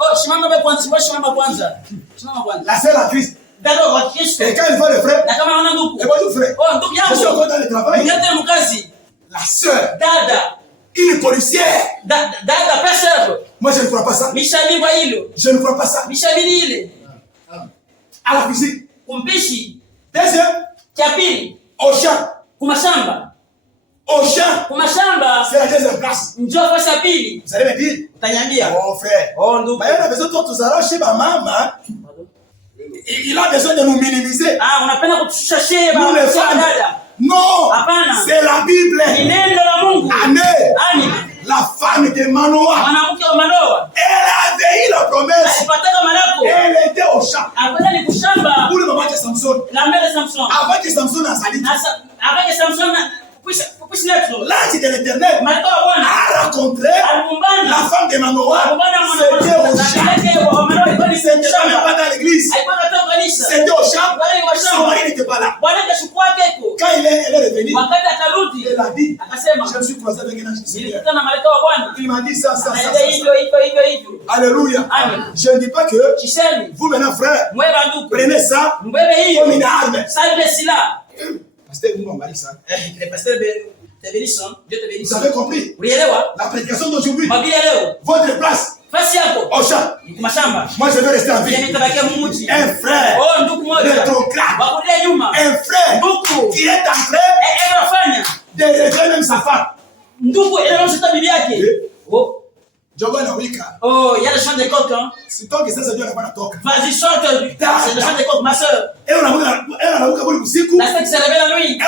Oh, shimama kwanza, shimama kwanza. Shimama kwanza. La sœur a Christ. Dada wa Kristo. Et quand il voit le frère, Na kama unaona ndugu. et bonjour frère. Oh, ndugu Je suis yangu. encore dans le travail. Ngete mkazi. La sœur, Dada. une policière. Dada pesa. Moi je ne crois pas ça. Mishali kwa hilo. Je ne crois pas ça. Mishali ile. À la cuisine. Kumpishi. Deuxième, Cha pili. au champ. Kumashamba. Au champ, Kumashamba. c'est la deuxième place. Njoo kwa cha pili. Vous allez me dire, Utaniambia. oh frère, Oh, ndugu. mais il a besoin de tous arracher ma maman. Il a besoin de nous minimiser. Ah, unapenda kutushusha shee Nous les femmes. dada. Non, Hapana. c'est la Bible. Ni neno la Mungu. Amen. Ani. La femme de Manoah, Mwanamke wa Manoa. elle avait eu la promesse. Alipataka malako. Elle était au champ. Akwenda ni kushamba. Pour le moment de Samson. La mbele Samson. Avant que Samson a sali. Avec Samson l'ange de l'Éternel a rencontré la femme de Manoah. C'était même pas dans l'église. C'était au champ. Son mari n'était pas là. Quand elle est revenue, elle a dit, je me suis croisé avec un ange du Seigneur. Il m'a dit ça. Alléluia. Je ne dis pas que vous maintenant frère, prenez ça comme une arme. Pasteur, nous on m'a dit ça. Vous avez compris? La prédication d'aujourd'hui, votre place au champ. Moi je veux rester en vie. Un frère rétrograde. Un frère qui est en train de régler même sa femme. Oh, il y a le chant de coq, hein. Vas-y, chante le chant de coq, ma soeur. La sœur qui se réveille la nuit. La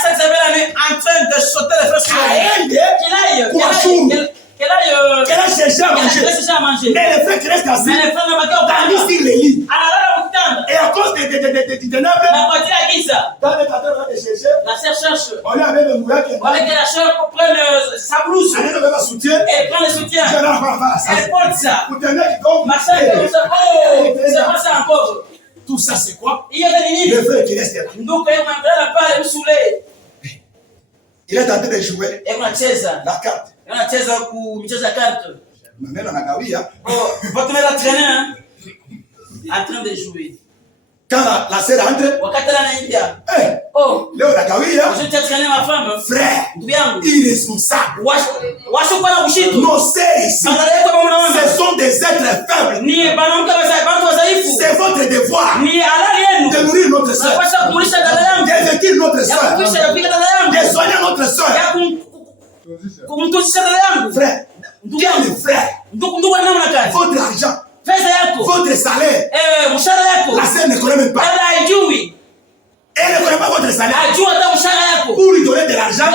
sœur qui se réveille la nuit en train de sauter les frères sur qu'elle aille chercher à manger. Mais les frères qui restent assis, dans sur les lits. Et à cause des ténèbres, la sœur cherche. On est avec le moulin qui est la sœur prend sa blouse. Elle prend le soutien. Elle porte ça. Ma sœur, c'est pas ça encore. Tout ça, c'est quoi? Il y a des limites. Le frère qui reste là. Donc, elle m'a pas saoulé. Il est en train de jouer la carte. Anacheza michezo ya carte. Maneno anagawia. Oh, votre mère a traîné, hein? En train de jouer. Quand la sœur entre, wakati anaingia. Oh, leo anagawia. Je t'ai traîné ma femme. Frère, irresponsable. Washo kwa kushitu. Nos sœurs ici, ce sont des êtres faibles. Ni banamke wazaifu. C'est votre devoir. Ni halali yenu. De nourrir notre sœur. De vêtir notre sœur. De soigner notre sœur. Frère, quel frère? Votre argent, votre salaire, la sœur ne connaît même pas. Elle ne connaît pas votre salaire. Pour lui donner de l'argent,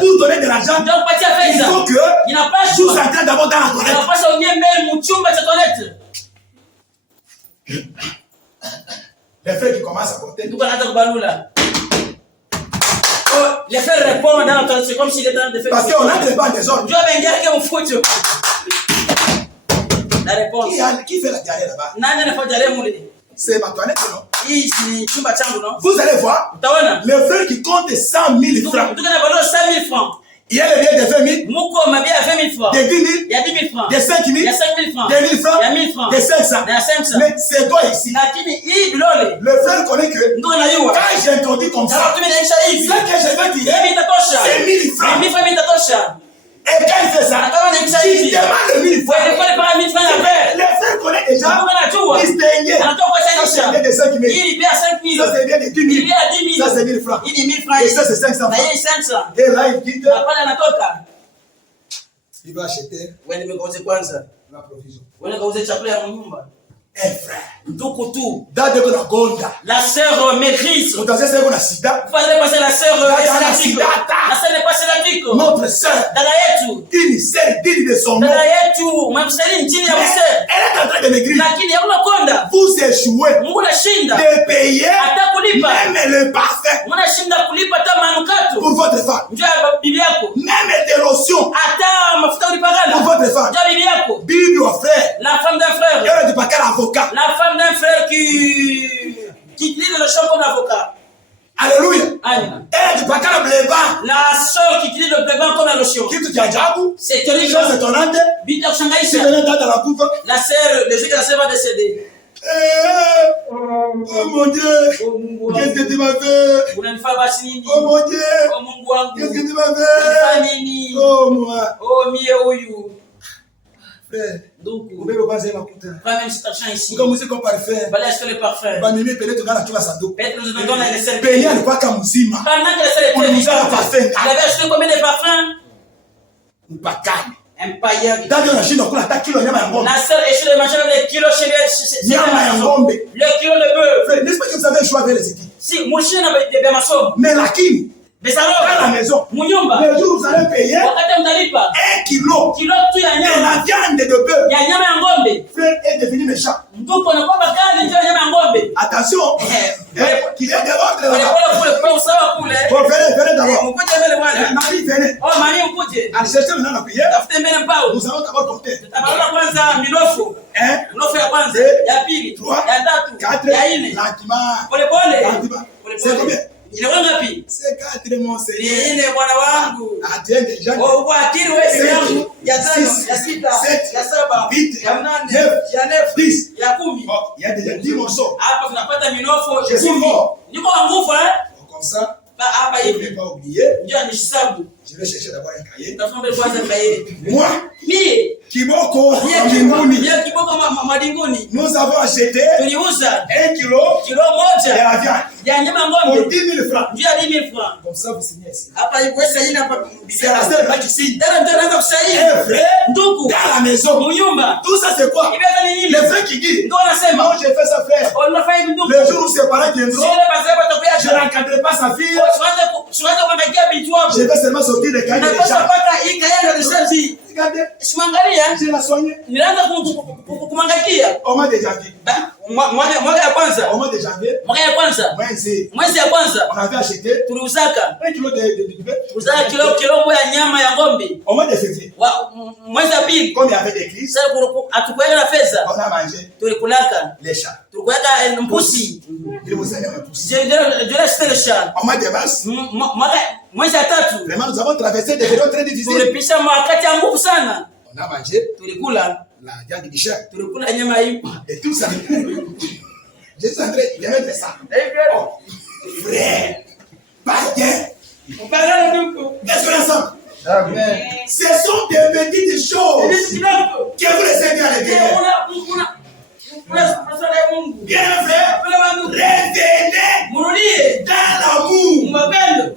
pour donner de l'argent, il faut que vous entrez d'abord dans la toilette. Les frères qui commencent à porter. Les frères répondent dans notre c'est comme s'il était en train de faire. Parce qu'on n'entre pas en désordre. La réponse. Qui fait la diarrhée là-bas? C'est ma toilette, non? Vous allez voir, les frères qui comptent 100 000 francs. Il y a les biens de 20 000, de 10 000, de 5 000, de 1 000 francs, de 500. Mais c'est toi ici. Le frère connaît que quand j'introduis comme ça, ce que je veux dire, c'est 1 000 francs. Et quand il fait ça, il demande le 1 000 francs. Le frère connaît déjà distinguer. Ça c'est bien de 5 000. Ça c'est bien de 10 000. Ça c'est 1 000 francs. Et ça c'est 500 francs. Et là il dit il va acheter la provision. Un frère. La sœur maîtrise. Vous passer la sœur élastique. Notre sœur. Une sœur digne de son nom. Elle est en train de maigrir. Vous échouez de payer même le parfum pour votre femme. Même des lotions pour votre femme. Bible au frère. La femme d'un frère. Elle ne dit pas qu'elle est avocat. La femme d'un frère qui lit le chant comme avocat. Alléluia. Amen. Elle dit pas qu'elle est bléba. La sœur qui lit le bléba comme la lotion. C'est une chose étonnante. C'est dans la coupe. La sœur, le jour que la sœur va décéder. Oh mon Dieu. Qu'est-ce que tu m'as fait? Oh mon Dieu. Qu'est-ce que tu m'as fait? Oh moi. Oh mieux. Frère, donc vous pouvez pas faire ma coupe. Pas même cet argent ici. Vous avez parfum. Voilà acheter le parfum. Ba mimi peut-être dans la kiwa sado. Peut-être nous donnons les services. Payer le pas comme Muzima. Pendant que les services. On nous a parfum. Il avait acheté combien de parfums? Un paquet. Un paillard. Dans la Chine on a kilo nyama ya ngombe. La seule échelle de manger les kilos chez nyama ya ngombe. Le kilo de bœuf. N'est-ce pas que vous avez le choix avec les équipes? Si, mon chien avait des maçons. Mais la king. Mais alors, à la maison, le jour où vous allez payer 1 kilo de la viande de bœuf, frère est devenu méchant. Attention, qu'il y ait des ordres là-bas. Venez d'abord. cherchez maintenant la prière. Tafute mbele mpao. Nous allons d'abord compter. Tutaona kwanza minofu. Minofu ya kwanza, ya pili, ya tatu, ya nne. Pole pole. C'est combien? Inakuwa ngapi? C'est 4 mon Seigneur. Ni 4 Bwana wangu. Adieu déjà. Oh, kwa akili wewe yangu. Ya 5, ya 6, ya 7, ya 8, ya 9, 10, ya 10. Il y a déjà 10 morceaux. Hapa tunapata minofu 10. Je suis fort. Niko na nguvu Comme ça. Hapa Je ne hivi. vais pas oublier. Ndio anishisabu. Je vais chercher d'abord un cahier. Tafuta kwanza kaye. Moi. Mie. Kiboko. Mie kiboko madinguni. Nous avons acheté. Tuliuza 1 kilo. Kilo moja. Ya viande. Ya nyama ng'ombe. Pour 10 000 francs. Ndio 10 000 francs. Comme ça vous signez ici. Hapa hivi wewe saini hapa. C'est la seule là qui signe. Tena ndio naanza kusaini. Un frère. Ndugu. Dans la maison. Munyumba. Tout ça c'est quoi? Ibeka ni nini? Les frères qui disent. Ndio anasema. Non, j'ai fait ça frère. On l'a fait ndugu. Le jour où ses parents viendront. Sio basi batakuya. Je n'encadrerai pas sa fille. Siweze kuangalia binti wako. Je vais seulement sortir des cahiers de Nataka gens. pata hii kaya ya research. Regardez. Simwangalia. Je l'ai soigné. Nilianza kumwangalia. Au mois de janvier. Mwaka ya kwanza. Au mois de janvier. Mwaka ya kwanza. Mwezi ya kwanza. On avait acheté. Tuliuzaka. 1 kilo de Tuliuzaka kilo moja ya nyama ya ng'ombe. Au mois de février. Mwezi wa pili. Comme il y avait des crises. Sasa hatukuweka na fedha. On a mangé. Tulikulaka. Les chats. Tulikulaka mpusi. Il vous a mis un pouce. Je l'ai acheté le chat. Au mois de mars. Mwezi ya tatu. Vraiment nous avons traversé des périodes très difficiles. Tulipisha wakati ya nguvu sana. On a mangé. Tulikula. La viande du chat. Tulikula nyama hii. Et tout ça. Je suis en train de mettre ça. Oh, frère, païen. On parle de nous. Est-ce qu'on est ensemble? Amen. Ce sont des petites choses que vous les Seigneur les guérir. Bien frère, revenez dans l'amour,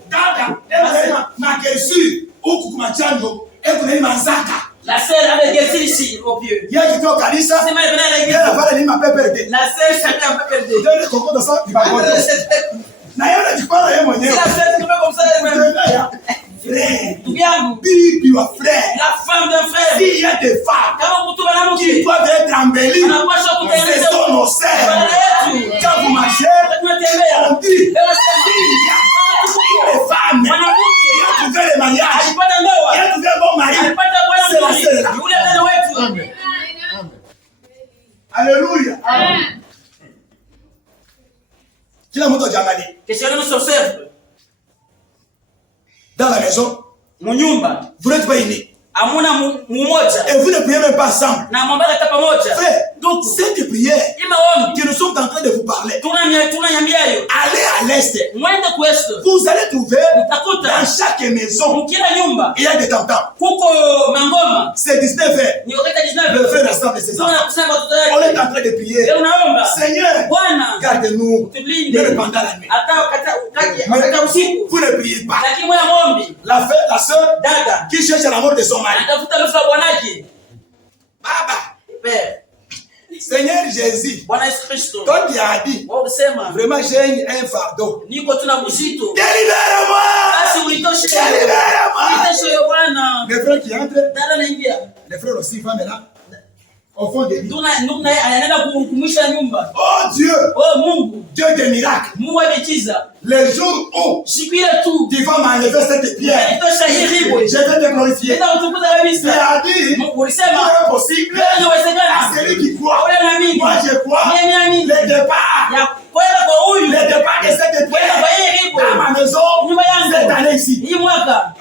dans ma guérissure, au kukumachango, et vous n'avez pas zaka. La sœur avait guéri ici au pieu. Il y a qui t'ont calé ça. C'est mal à l'église. Il y a pas de ma peur perdue. La sœur s'est un peu perdue. Donne le coco dans ça, il va voir. N'ayant pas du pas rien mon Dieu. C'est la sœur qui fait comme ça elle-même. Frère, Tubiangu. Bibi wa frère. La femme d'un frère. S'il y a des femmes Kama mtu banamuki qui doivent être embellies, anapaswa kutengeneza ce sont nos sœurs. Quand vous marchez, tunatembea. on dit il y a des femmes qui ont trouvé le mariage, Alipata qui ndoa. ont trouvé un bon mari. Alipata bwana C'est la mzuri. sœur là. Yule dada wetu. Alléluia. Kila mtu ajamani. Kesho leo s'observe. Dans la maison, Munyumba. vous n'êtes pas unis. Hamuna mmoja. Et vous ne priez même pas ensemble. Na mwambaka hata pamoja. Frère, donc cette prière Imaombi. que nous sommes en train de vous parler, Tunanyambiayo. allez à l'est. Mwende kwest. Vous allez trouver Utakuta dans chaque maison, mkila nyumba il y a des tam-tams. kuko mangoma. C'est 19 heures. Ni wakati 19. Le frère rassemble ses enfants. Kusema watoto On wake. est en train de prier. Leo naomba. Seigneur, Bwana, garde-nous. tulinde. Même pendant la nuit. Hata usiku. Vous ne priez pas. Lakini mwana maombi. La sœur Dada. qui cherche la mort de son mari. Anatafuta lufa bwanake. Baba, Père. Seigneur Jésus, Bwana Yesu Kristo. quand il a dit, Wao kusema vraiment j'ai un fardeau. niko tuna mzito. Délivre-moi! Basi ulitoshe. Délivre-moi! Ulitoshe yo Bwana. Les frères qui entrent, Dada naingia. les frères aussi, femmes là, au fond des lits. Ndugu naye anaenda kumisha nyumba. Oh Dieu, Oh Mungu. Dieu des miracles. Mungu wa miujiza. Les jours où Siku ile tu. tu vas m'enlever cette pierre, Ulitosha hii ribwe. je vais te glorifier. Nenda utukuza Tu kabisa. as dit, Mungu c'est ulisema impossible leo à inawezekana. celui qui croit. Ule naamini. Moi je crois. Mimi naamini. Le départ, Ya kwenda kwa huyu. le départ de cette Kwenda kwa pierre hii ribwe. dans ma maison, Nyumba yangu. cette année ici, Hii mwaka.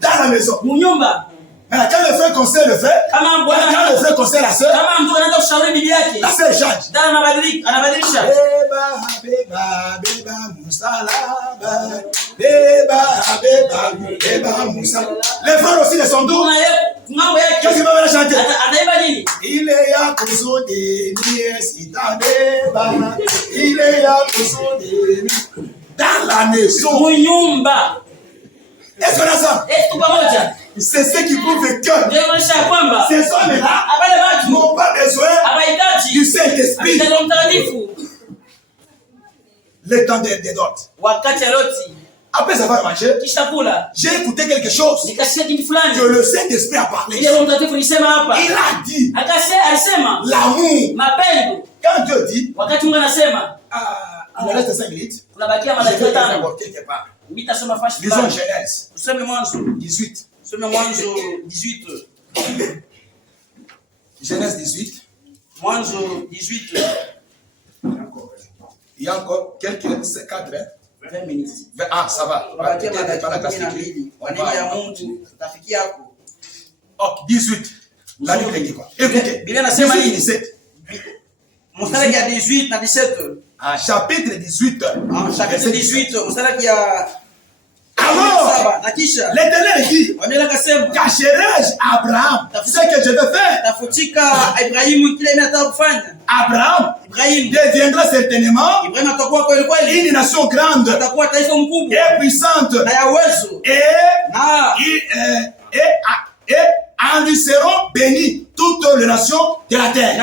dans la maison. Munyumba. Maintenant, quand le frère conseille le frère, Kama quand bwana le frère conseille la sœur, kama mtu anaenda kushauri bibi yake. la sœur change. Dada anabadilisha. Beba, beba, beba, musalaba. Beba, beba, beba, musalaba. Les frères aussi ne sont doux. Kuna yeye ngao Qu'est-ce yake. qu'il va venir chanter? Ataimba nini? Il est à kusudi ni sita beba. Il est à kusudi ni. Dans la maison. Munyumba. Est-ce qu'on a ça? Tuko pamoja. C'est ce qui prouve que Ndio inaonyesha kwamba ces hommes-là abale watu n'ont pas besoin du hawahitaji Saint-Esprit. Roho Mtakatifu. Le temps des dots. Wakati Loti Après avoir mangé, kisha kula j'ai écouté quelque chose nikasikia kitu fulani. que le Saint-Esprit a parlé. Ile Roho Mtakatifu alisema hapa. Il a dit Alisema l'amour. mapendo. Quand Dieu dit, Wakati Mungu anasema il me reste 5 minutes, tunabakia je madakika vais 5. d'abord quelque part. Mitasoma fashi Lisons fulani. Genèse Tuseme Mwanzo 18. Soma Mwanzo 18. Genèse 18. Mwanzo 18. Il y a encore quelques 4 20 minutes. Ah, ça va. Oh, 18. La Bible dit quoi? Écoutez. Biblia nasema nini? 17. Mstari ya 18 na 17. Ah, chapitre 18. Ah, chapitre 18, mstari ya alors, l'Éternel dit, cacherai-je à Abraham ce que je veux faire? Abraham deviendra certainement une nation grande et puissante et en lui seront bénis toutes les nations de la terre.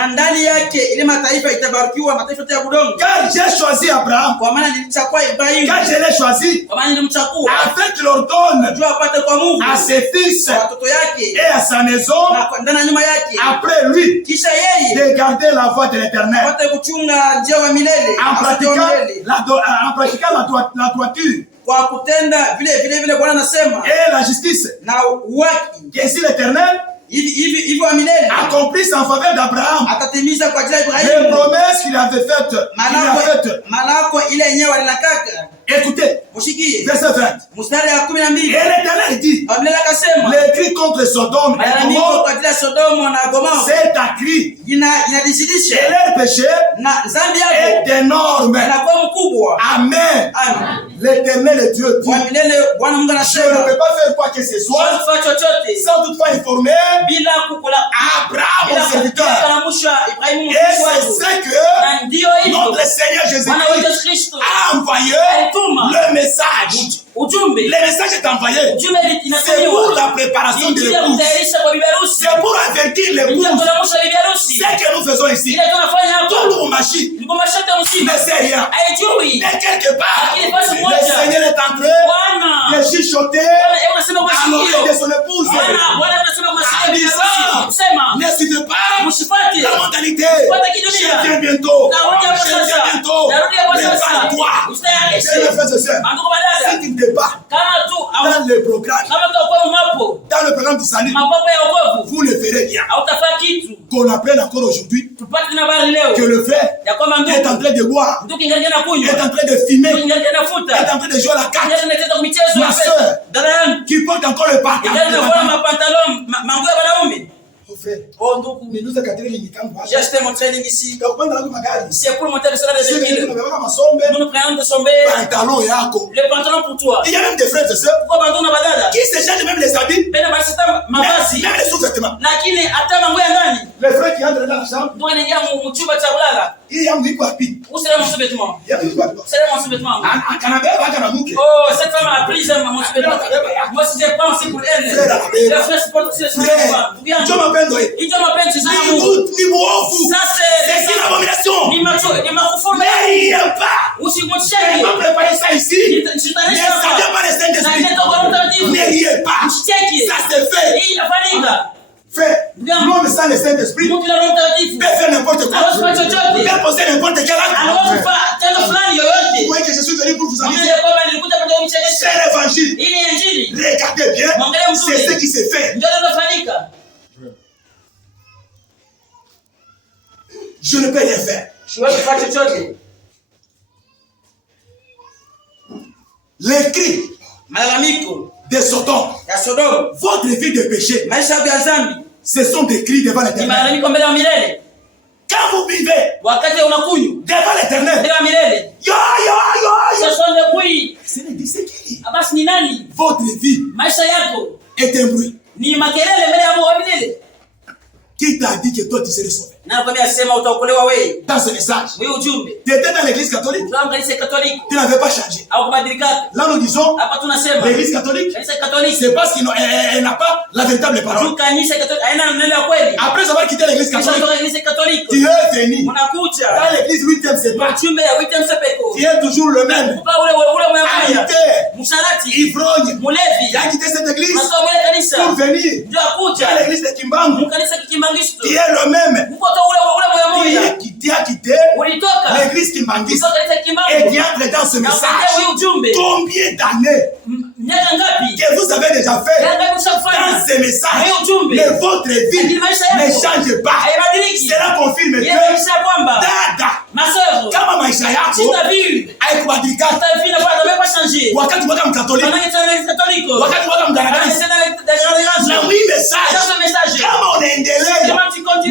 Car j'ai choisi Abraham, car je l'ai choisi, afin qu'il leur donne à ses fils et à sa maison après lui de garder la voie de l'Éternel en pratiquant la droiture et la justice. Et si l'Éternel accomplit en faveur d'Abraham les promesses qu'il avait faites. Écoutez, verset 20. Et l'Éternel dit, les cris contre Sodome et Gomorrhe, c'est un cri. Et leur péché est énorme. Amen. L'Éternel est Dieu dit, je ne peux pas faire quoi que ce soit sans toutefois informer Abraham, mon serviteur. Et c'est ce que notre Seigneur Jésus-Christ a envoyé le message. Le message est envoyé. C'est pour la préparation de l'épouse. C'est pour avertir l'épouse. C'est que nous faisons ici. Tout nos machines ne sait rien. Mais quelque part, le Seigneur est en train de chuchoter à l'oreille de son épouse. En disant, ne suivez pas la mentalité. Je viens bientôt. Prépare-toi. C'est le frère de sœur. Si tu ne t'es pas dans le programme du salut, vous ne verrez rien. Qu'on apprenne encore aujourd'hui que le frère est en train de boire, est en train de fumer, est en train de jouer à la carte. Ma soeur qui porte encore le pantalon. Oh frère, j'ai acheté mon training ici. C'est pour monter le salaire des équipes. Nous nous prenons de somber. Le pantalon pour toi. Il y a même des frères et sœurs qui se changent même les habits, même les sous-vêtements. Les frères qui entrent dans la chambre, il y a un petit papier. Où c'est mon sous-vêtement? C'est mon sous-vêtement. Oh, cette femme a pris mon sous-vêtement. Moi, si je pense pour elle, les frères se portent aussi les sous-vêtements. Il m'appelle, c'est ça. Ça, c'est une abomination. Mais il n'y a pas. Elle m'a préparé ça ici. Mais ça ne vient pas des Saint-Esprit. Mais il n'y a pas. Ça c'est fait. Fait, l'homme sans le Saint-Esprit peut faire n'importe quoi, peut poser n'importe quel acte. Vous voyez que je suis venu pour vous amuser. C'est l'évangile. Regardez bien, c'est ce qui s'est fait. Je ne peux rien faire. Les cris de Sodome, votre vie de péché, ce sont des cris devant l'Éternel. Quand vous vivez devant l'Éternel, c'est qui? Votre vie est un bruit. Qui t'a dit que toi tu serais sauvé? Dans ce message, tu étais dans l'église catholique, tu n'avais pas changé. Là nous disons, l'église catholique, c'est parce qu'elle n'a pas la véritable parole. Après avoir quitté l'église catholique, tu es venu dans l'église 8e séparation. Tu es toujours le même. Ivrogne, tu as quitté cette église pour venir dans l'église de Kimbangu. Tu es le même. Tu as quitté l'église Kimbangiste et tu entres dans ce message. Combien d'années que vous avez déjà fait dans ces messages, mais votre vie ne change pas. Cela confirme que dada, kama maisha yako haikubadilika, wakati mwaka mkatoliki, wakati mwaka mgaragazi, na hii message kama unaendelea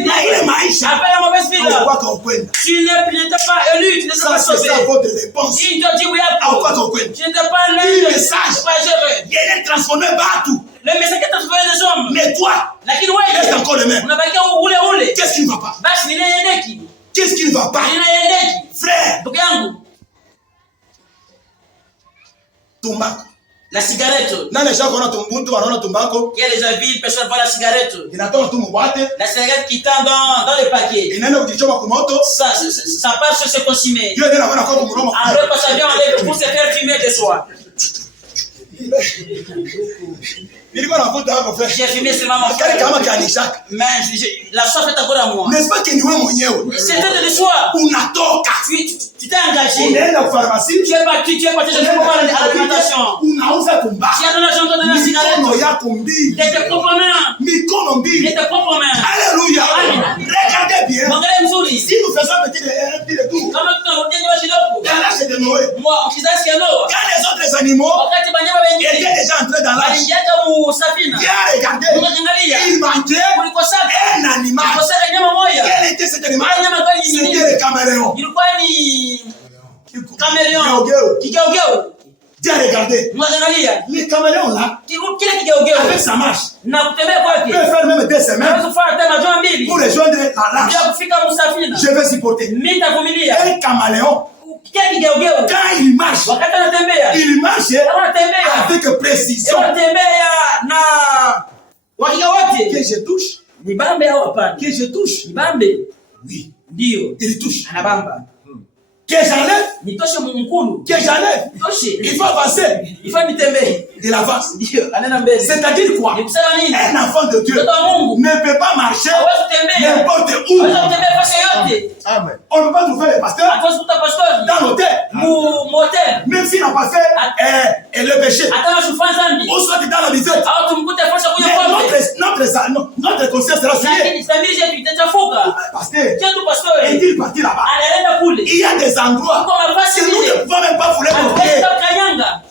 na ile maisha haukwaka ukwenda. Ça c'est ça votre réponse. Haukwaka ukwenda. Hii message yeye transforme batu. Le message est transformé les hommes. Mais toi, reste encore le même. Qu'est-ce qui ne va pas? Qu'est-ce qui ne va pas? Frère, tumbako. La cigarette. Nani shakona tumbuntu wanaona tumbako? Qui a déjà vu une personne voir la cigarette? Inatoka tu mboate. La cigarette qui tend dans le paquet. Inaenda kujichoma kwa moto. Ça part sur se consumer. Yeye ndio anaona kwa mdomo. Après quand ça vient enlever pour se faire fumer de soi. Nilikuwa navuta hapo frère. J'ai fumé seulement mon frère. Kama kanishaka. Mais la soif est encore à moi. N'est-ce pas que ni wewe mwenyewe? C'était de soi. Unatoka. Tu t'es engagé. Unaenda kwa pharmacie. Tu es parti je vais pour l'alimentation. Unauza tumbaku. Tu as donné l'argent de la cigarette. Mikono yako mbili. Tes propres mains. Mikono mbili. Tes propres mains. Alléluia. Regardez bien. Regardez mzuri. Si nous faisons un petit détour. Kama tunarudia nyuma kidogo. Dans l'âge de Noé. Moi, kizazi cha Noa. Quand les autres animaux Wakati banyama wengine étaient déjà entrés dans l'âge. waliingia kama safina. Regardez. Il manquait un animal. Quel était cet animal? C'était le caméléon. Ilikuwa ni caméléon. Kigeugeu. Tiens, regardez. Mwangalia. Le caméléon là, Kile kigeugeu avec sa marche, na kutembea kwake. peut faire même 2 semaines Unaweza kufanya hata majuma mbili. pour rejoindre la lâche. Ndio kufika msafina. Je vais supporter. Mimi nitavumilia. Un caméléon, Kile kigeugeu. quand il marche, Wakati anatembea. il marche avec précision. Anatembea na wakiga wote. Que je touche. Ni bambe au hapana? Que je touche. Ni bambe. Oui. Ndio. Il touche. Anabamba. Que j'enlève. Nitoshe mkulu. Que j'enlève. Nitoshe. Il faut avancer. Il faut nitembee. Il avance. Ndio, anaenda mbele. C'est-à-dire quoi? Ni kusema nini? Un enfant de Dieu Mtoto wa Mungu ne peut pas marcher hawezi kutembea. n'importe où. Hawezi kutembea nafasi yoyote. Amen. On ne peut pas trouver les pasteurs Hatuwezi kukuta pastori dans l'hôtel. motel. Même s'il n'a pas fait le péché. Hata mashufanya dhambi. Ou soit dans la visite. Au tumkute fanya kunywa Mais pombe. notre conscience sera souillée. Lakini dhambi zetu itachafuka. Pasteur, Kitu pastori est-il parti là-bas? anaenda kule. Il y a des endroits Kwa nafasi que nous ile. ne pouvons même pas fouler pour prier. Hatuwezi kukanyanga.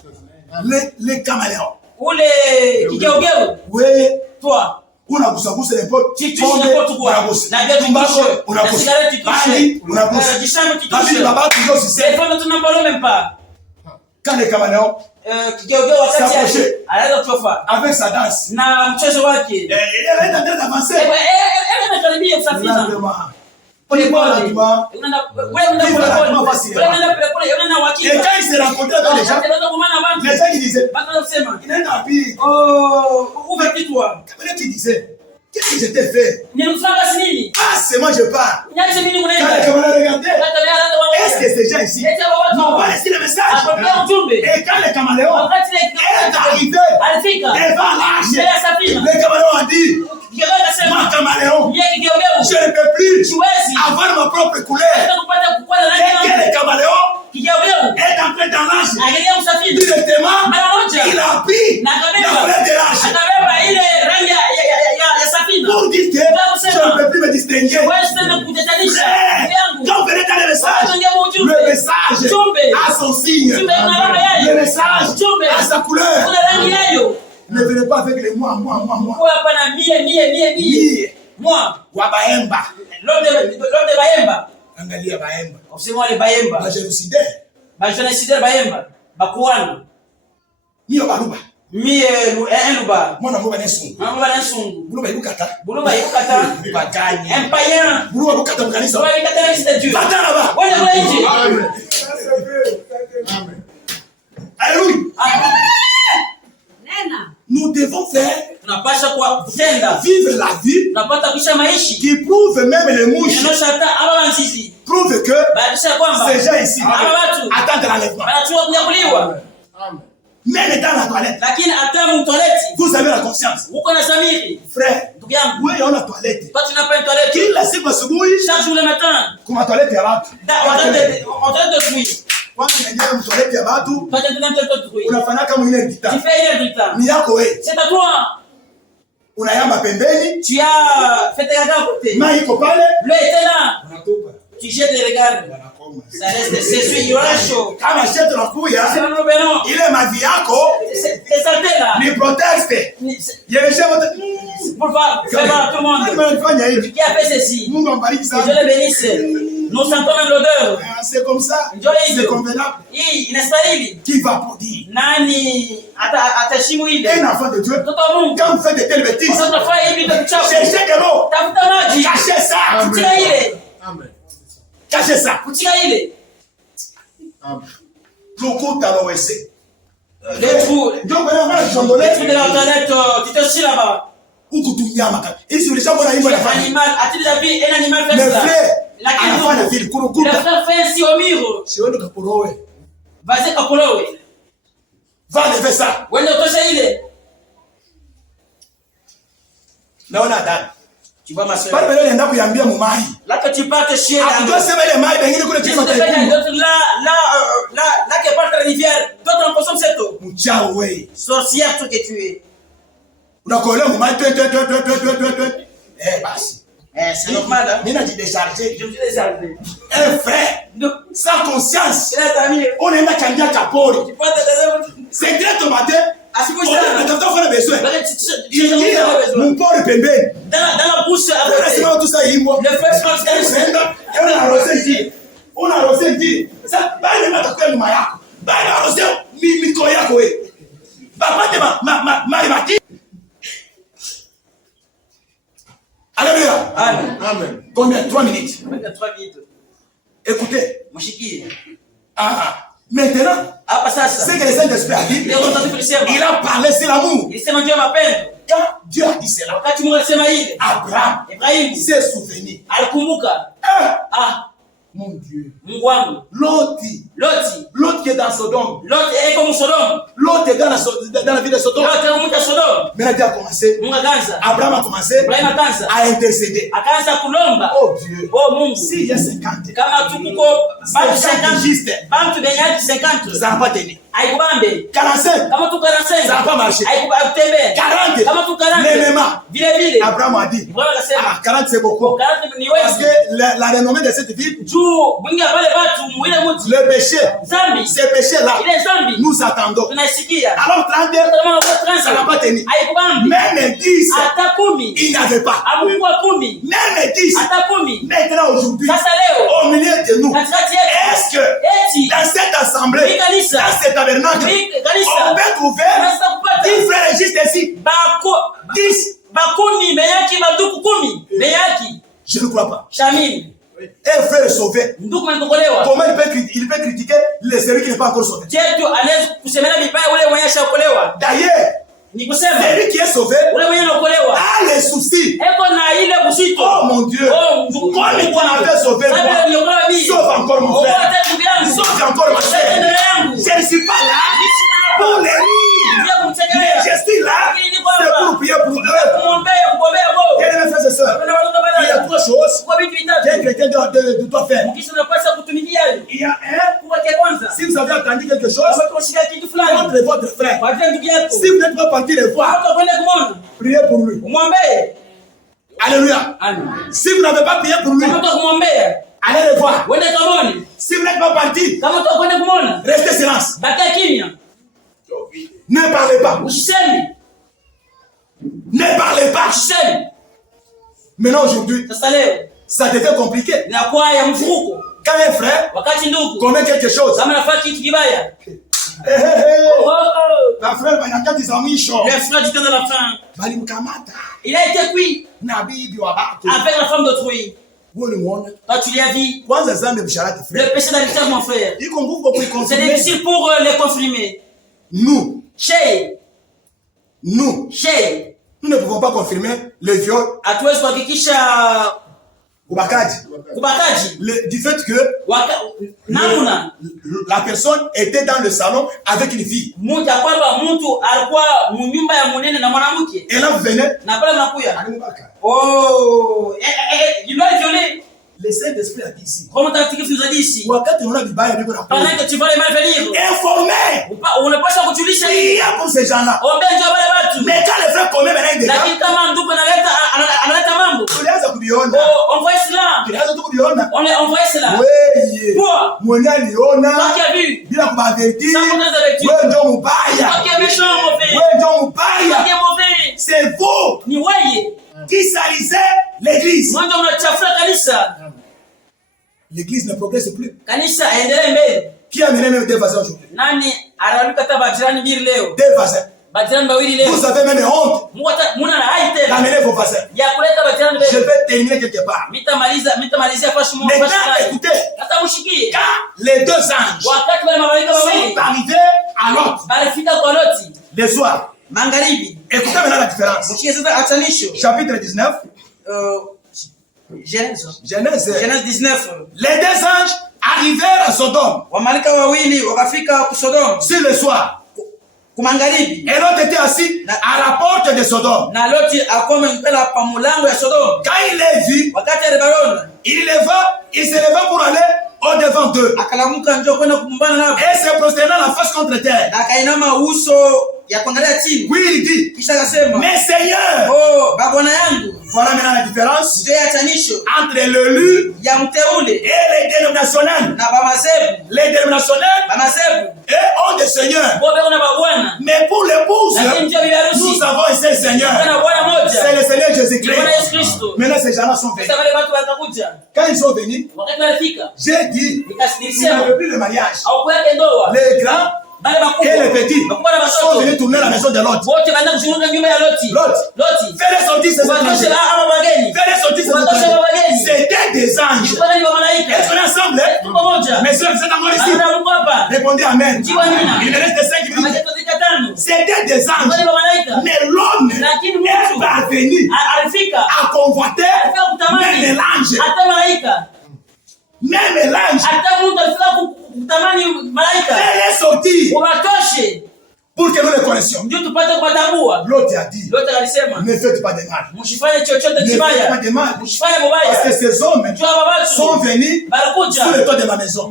Les caméléons. Ule kigeugeu. Oui. Toi. Unagusagusa n'importe Tu touches n'importe quoi. La bière tu touches. La cigarette tu touches. La dishambre tu touches. Téléphone tu n'en parles même pas. Quand les caméléons Kigeugeu wakati yake anaenda kutofa. avec sa danse. Na mchezo wake. Il est en train d'avancer. Anakaribia safina. Pole pole. Unaenda Et quand il s'est rencontré avec les gens, les gens qui disaient, il est dans pire. Ouvre-toi. Caméléon qui disait, qu'est-ce que je t'ai fait? Ah, c'est moi je parle. Quand les caméléons regardaient, est-ce que ces gens ici n'ont pas laissé le message? Et quand les caméléons est arrivé devant l'âge, les caméléons ont dit, moi caméléon, je ne peux plus avoir ma propre couleur. Et que les caméléons est entré dans l'âge, directement, il a pris la couleur de l'âge pour dire que je ne peux plus me distinguer. Quand vous venez dans le message a son signe, le message a sa couleur. Ne venez pas avec les moi. Wabaemba. L'homme de Bayemba. Angalia Baemba. Observons les Bayemba. Bajenosidere. Bajenosidere Bayemba. Bakuana. Mio baluba. Mie luba. Mwana mboba nesungu. Mwana nesungu. Buluba yukata. Buluba yukata. Bagani. Un païen. Buluba yukata mkanisa. Buluba yukata la liste de Dieu. Bata là-bas. Ouais, le Amen. Alléluia. Nous devons faire tunapasha kwa kutenda vivre la vie tunapata kuisha maishi qui prouve même les mouches inaonyesha aba nzizi prouve que baadisha kwamba ces gens ici attendent l'enlèvement. wanachua kunyakuliwa. Mais dans la toilette, lakini hata mu toilette vous avez la conscience. uko na samiri Frère, ndugu yangu, wewe una toilette. toi tu n'as pas une toilette Kila siku asubuhi chaque jour le matin kuma toilette ya watu. on traite de jouir Kwanza unaingia mtoileti ya watu. Unafanya kama ile guitar. Tu fais une guitare. Ni yako wewe. C'est à toi. Unayamba pembeni. Tu as fait tes regards à côté. Maji iko pale. L'eau était là. Unatupa. Tu jettes les regards. Ça reste, c'est sûr, il y aura chaud. Kama shetu nakuya. C'est le bénon. Ile mavi yako. C'est santé là. Ni proteste. Yelesha wote. Pour faire à tout le monde. Qui a fait ceci? Mungu ambariki sana. Dieu le bénisse. Nous sentons même l'odeur. C'est comme ça. C'est convenable. Inastahili. Qui va pour dire? Nani atashimu ile? Un enfant de Dieu. Mtoto wa Mungu. Quand vous faites de telles bêtises. Unafanya hivi ndio kuchafu. Cherchez de l'eau. Tafuta maji. Cachez ça. Kutia ile. Amen. Cachez ça. Kutia ile. Amen. Tukuta lowese. Les trous. Donc on va jongler. Les trous de la toilette, tu te suis là-bas. Huku tu nyama kaka. Hizi ulishaona hivyo na animal, a-t-il vu un animal faire ça? Le frère. Anafanya vile kurukuta. Le frère fait ainsi au mur. Sioni kaporowe. Vas-y kaporowe. Va lever ça. Wende utosha ile. Naona dada. Tu vois ma soeur. Pale mbele nenda kuyambia mumai. Là que tu partes chier là. Ndio sema ile mai bengine kule chini mataiki. Là que part la rivière. D'autres en consomment cette eau. Mchao wewe. Sorcière tout que tu es. Unakolewa mumai basi. C'est normal. Mimi najidecharger. Je me suis déchargé. Un frère. Sans conscience. Ami. On aime changia kapori. Tu peux te c'est très tomaté. Asipo sana. Natafuta kufanya besoin. Mon pauvre pembeni. Dans la bouche après. C'est tout ça yimbo. Le fait français. On a arrosé dit. On a arrosé dit. Ça bali matakuwa nyuma yako. Bali arrosé miko yako wewe. Papa de ma Alléluia. Amen. Combien? 3 minutes. 3 minutes. Écoutez. Mshikii. Maintenant, c'est que le Saint-Esprit a dit, il a parlé sur l'amour. Quand Dieu a dit cela, Abraham s'est souvenu. Mon Dieu. L'autre qui est dans Sodome. L'autre est dans la ville de Sodome. Mais Dieu a commencé. Abraham a commencé à intercéder. Oh Dieu. S'il y a 50, ça n'a pas tenu. 45, ça n'a pas marché. 40, Abraham a dit, 40 c'est beaucoup. Parce que la renommée de cette ville, le péché, ces péchés-là, nous attendons. Alors 30, ça n'a pas tenu. Même 10, il n'y avait pas. Même 10, maintenant aujourd'hui, au milieu de nous, est-ce que dans cette assemblée, dans cet tabernacle, on peut trouver 10 frères juste ici? 10. Je ne crois pas. Un frère sauvé. Comment il peut critiquer celui qui n'est pas encore sauvé? D'ailleurs, celui qui est sauvé a les soucis. Oh mon Dieu. Comme il t'avait sauvé moi, sauve encore mon frère. Sauve encore ma soeur. Je ne suis pas là pour les rire. Mais je suis là pour prier pour eux. Bien aimés frères et sœurs, il y a 3 choses qu'un chrétien doit faire. Il y a un, si vous avez entendu quelque chose contre votre frère, si vous n'êtes pas parti le voir, priez pour lui. Alléluia. Si vous n'avez pas prié pour lui, allez le voir. Si vous n'êtes pas parti, restez silence. Ne parlez pas. Ne parlez pas. Maintenant aujourd'hui, ça devient compliqué. Quand un frère commet quelque chose, la frère le frère du temps de la fin, il a été cuit avec la femme d'autrui. Quand tu l'as vu, le péché d'adultère, mon frère, c'est difficile pour les confirmer. Nous ne pouvons pas confirmer le viol. Du fait que la personne était dans le salon avec une fille. Elle venait. Oh, il l'a violé. Le Saint-Esprit a dit ici. Roho Mtakatifu nous a dit ici. Wakati unaona vibaya viko na Pendant que tu vois les mal venir. Informer. Unapaswa kujulisha. Prier pour ces gens-là. Ombea ndio wale watu. Mais quand les frères commettent maintenant des dégâts. Lakini kama ndugu analeta mambo. Tulianza kuviona. On voit cela. Tulianza tu kuviona. On voit cela. Wewe. Toi. Mwenye aliona. Toi qui as vu. Bila kubavertir. Sans connaître avec Dieu. Wewe ndio mbaya. Toi qui es méchant, mauvais. Wewe ndio mbaya. Toi qui es mauvais. C'est vous. Ni wewe. Qui salissait l'église. Mwanzo unachafua kanisa. L'église ne progresse plus. Kanisa endelee mbele. Qui a mené même des voisins aujourd'hui? Nani anawalika hata bajirani mbili leo? Des voisins. Bajirani bawili leo. Vous avez même honte. Muna na haite. D'amener vos voisins. Ya kuleta bajirani mbele. Je vais terminer quelque part. Mitamalizia kwa shimo. Maintenant, écoutez. Hata mushikie. Quand les deux anges wakati wale malaika wawili sont arrivés à Lot, balifika kwa Loti le soir, magharibi. Écoutez maintenant la différence. Mshikie sasa atanisho. Chapitre 19. Genèse 19. Les deux anges arrivèrent à Sodome. Wamalaika wawili wakafika ku Sodome. Sur le soir. Kumangaribi. Et Lot était assis à la porte de Sodome. Na Loti akome mpela pa mulango ya Sodome. Quand il les vit, wakati alibaona, il se leva pour aller au-devant d'eux. Akalamuka njoo kwenda kumbana nao. Et se prosternant la face contre terre. Akainama uso ya kuangalia chini. Oui, il dit. Kisha akasema, mais Seigneur. Oh, bwana yangu. Voilà maintenant la différence entre l'élu ya mteule et les dénominationnels. Na bamazebu. Les dénominationnels et ont des seigneurs. Mais pour l'épouse, nous avons un seul Seigneur. C'est le Seigneur Jésus-Christ. Maintenant ces gens-là sont venus. Quand ils sont venus, j'ai dit, il n'y avait plus de mariage. Les grands et les petits sont venus tourner la maison de Lot. Lot, fais-les sortir ces étrangers. Fais-les sortir ces étrangers. C'était des anges. Est-ce qu'on est ensemble? Mes soeurs, vous êtes encore ici? Répondez Amen. Il me reste 5 minutes. C'était des anges. Mais l'homme est parvenu à convoiter même l'ange. Même l'ange. Fais-les sortir. Pour que nous les connaissions. L'autre a dit, ne faites pas de mal. Ne faites pas de mal. Parce que ces hommes sont venus sous le toit de ma maison.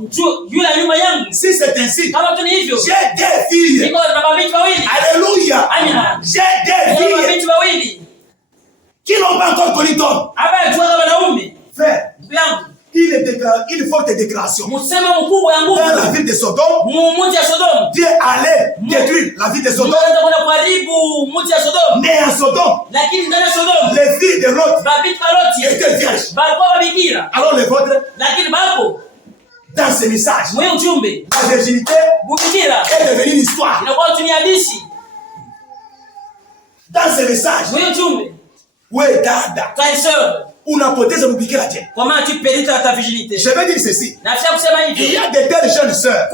Si c'est ainsi, j'ai des filles. Alléluia. J'ai des filles qui n'ont pas encore connu d'homme. Frère, une forte déclaration. Dans la ville de Sodome, Dieu allait détruire la ville de Sodome. Mais à Sodome, les filles de Lot étaient vierges. Alors les vôtres, dans ce message, la virginité est devenue une histoire. Dans ce message, oui, dada. Unapoteza kubikira je? Comment tu péris ta virginité? Je vais dire ceci. Il y a de telles jeunes sœurs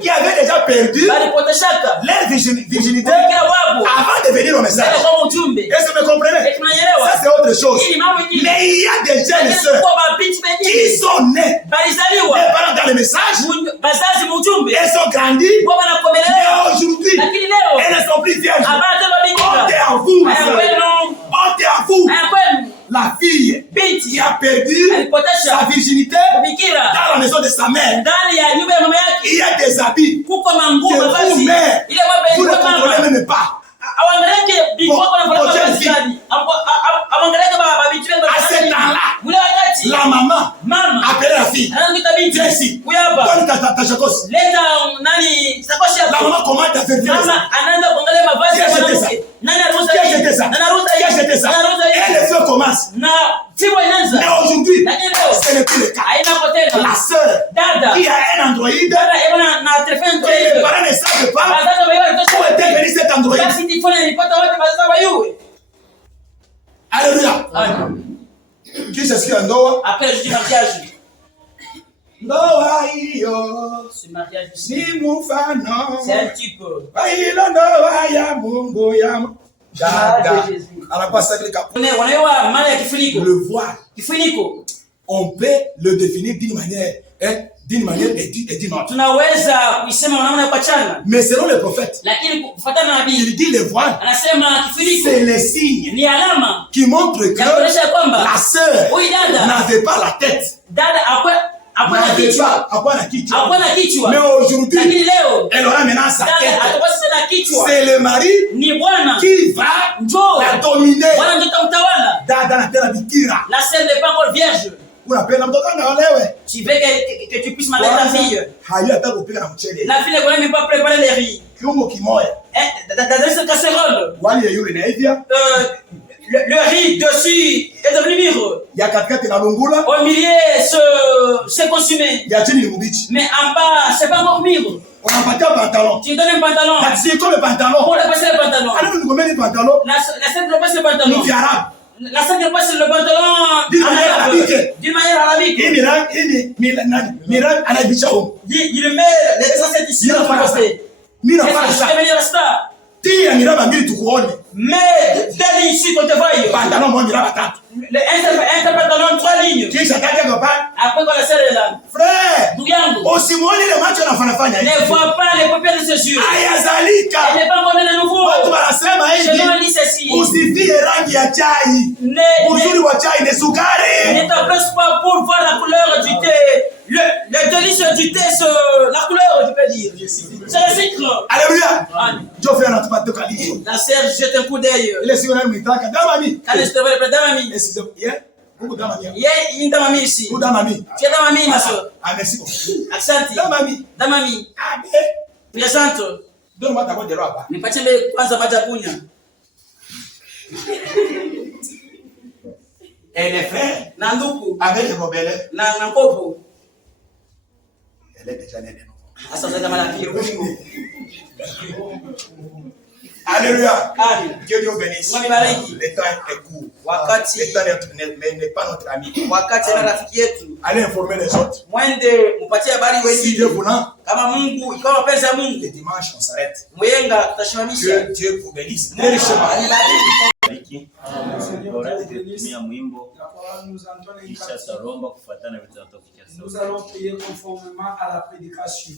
qui avaient déjà perdu leur virginité avant de venir au message. Est-ce que vous me comprenez? Ça c'est autre chose. Mais il y a des jeunes sœurs qui sont nées les parents dans le message. Elles sont grandies. Mais aujourd'hui, elles ne sont plus vierges. Honte à vous, ma soeur. Honte à vous. La fille qui a perdu sa virginité dans la maison de sa mère. Il y a des habits que vous, mère, vous ne comprenez même pas. À ce temps-là, la maman appelait la fille. Viens ici. Donne ta chacosse. La maman commande ta fermeture. Qui a jeté ça? Qui a jeté ça? Qui a jeté ça? Et le feu commence. Mais aujourd'hui, ce n'est plus le cas. La sœur qui a un Android et les parents ne savent pas où est venu cet Android. Alléluia. Qui s'inscrit en Ndoa? Après, je dis mariage. Ndoa hiyo ce mariage ni mfano. C'est un type. Hilo ndoa ya Mungu ya dada. Anakuwa sacré kapo. Wanaelewa maana ya kifuniko. Le voile. Kifuniko. on peut le définir d'une manière et d'une autre. Tunaweza kuisema namna kwa chana. Mais selon le prophète, lakini kufuatana na nabii, il dit les voiles, anasema kifuniko c'est les signes ni alama qui montrent que la sœur n'avait pas la tête. Dada hakuwa na kichwa. Mais aujourd'hui, lakini leo elle aura maintenant sa tête. na kichwa. C'est le mari ni bwana qui va la dominer. Bwana ndio atamtawala. Dada na tena bikira. La sœur n'est pas encore vierge. Unapenda mtoto anaolewe. Tu veux que tu puisses marier ta fille. Hayo hata kupika na mchele. La fille ne même pas préparer les riz. Kiungo kimoya. Dans cette casserole. Wali yule na hivya. Le riz dessus est devenu mûr. Ya katikati na lungula. Au milieu c'est consumé. Ya chini ni mbichi. Mais en bas c'est pas encore mûr. On a pas un pantalon. Tu donnes un pantalon. C'est comme le pantalon. Pour le passer le pantalon. Alors nous combien de pantalons? La scène de passer le pantalon. Ni arabe. La scène de passer le pantalon d'une manière arabique. D'une manière arabique. Miran anaibisha huko. Il met les essentiels ici dans le poste. Mimi nafanya ça. Tia miraba mbili tukuone. Mais deux ici qu'on te voie. Pantalon moi miraba tatu. Un pantalon 3 lignes. Kisha kaja kwa pale. Après qu'on la serre là. Frère. Ndugu yangu. Usimuone ile macho anafanya hivi. Ne vois pas les paupières de ses yeux. Ayazalika. Elle n'est pas encore de nouveau. Watu wanasema hivi. Je dis ceci. Usifie rangi ya chai. Uzuri wa chai ni sukari. Ne t'approche pas pour voir la couleur du thé. Le délice du thé, la couleur, je peux dire. C'est le sucre. Alléluia. Dieu fait un attentat de qualité. La sœur jette un coup d'œil. Il est sur un mitaka. Damami. Quand je te vois le Damami. Excusez-moi. Où Damami? Il y a une Damami ici. Où Damami? Tu es Damami, ma soeur. Ah, merci beaucoup. Accent. Damami. Damami. Ah, bien. Présente. Donne-moi ta boîte de robe. Nipatie le kwanza maji ya kunywa. Et les frères. Na ndugu. Avec les rebelles. Na kopo. Elle est déjà née de nouveau. Asa zaida mara pili. Alléluia. Amen. Dieu nous bénisse. Le temps est court. Wakati. Le temps n'est pas notre ami. Wakati na rafiki yetu. Allez informer les autres. Mwende mpatie habari wengine. Si Dieu voulant. Kama Mungu, ikawa mapenzi ya Mungu. Le dimanche on s'arrête. Mwenga tutashimamisha. Dieu vous bénisse. Nous allons prier conformément à la prédication.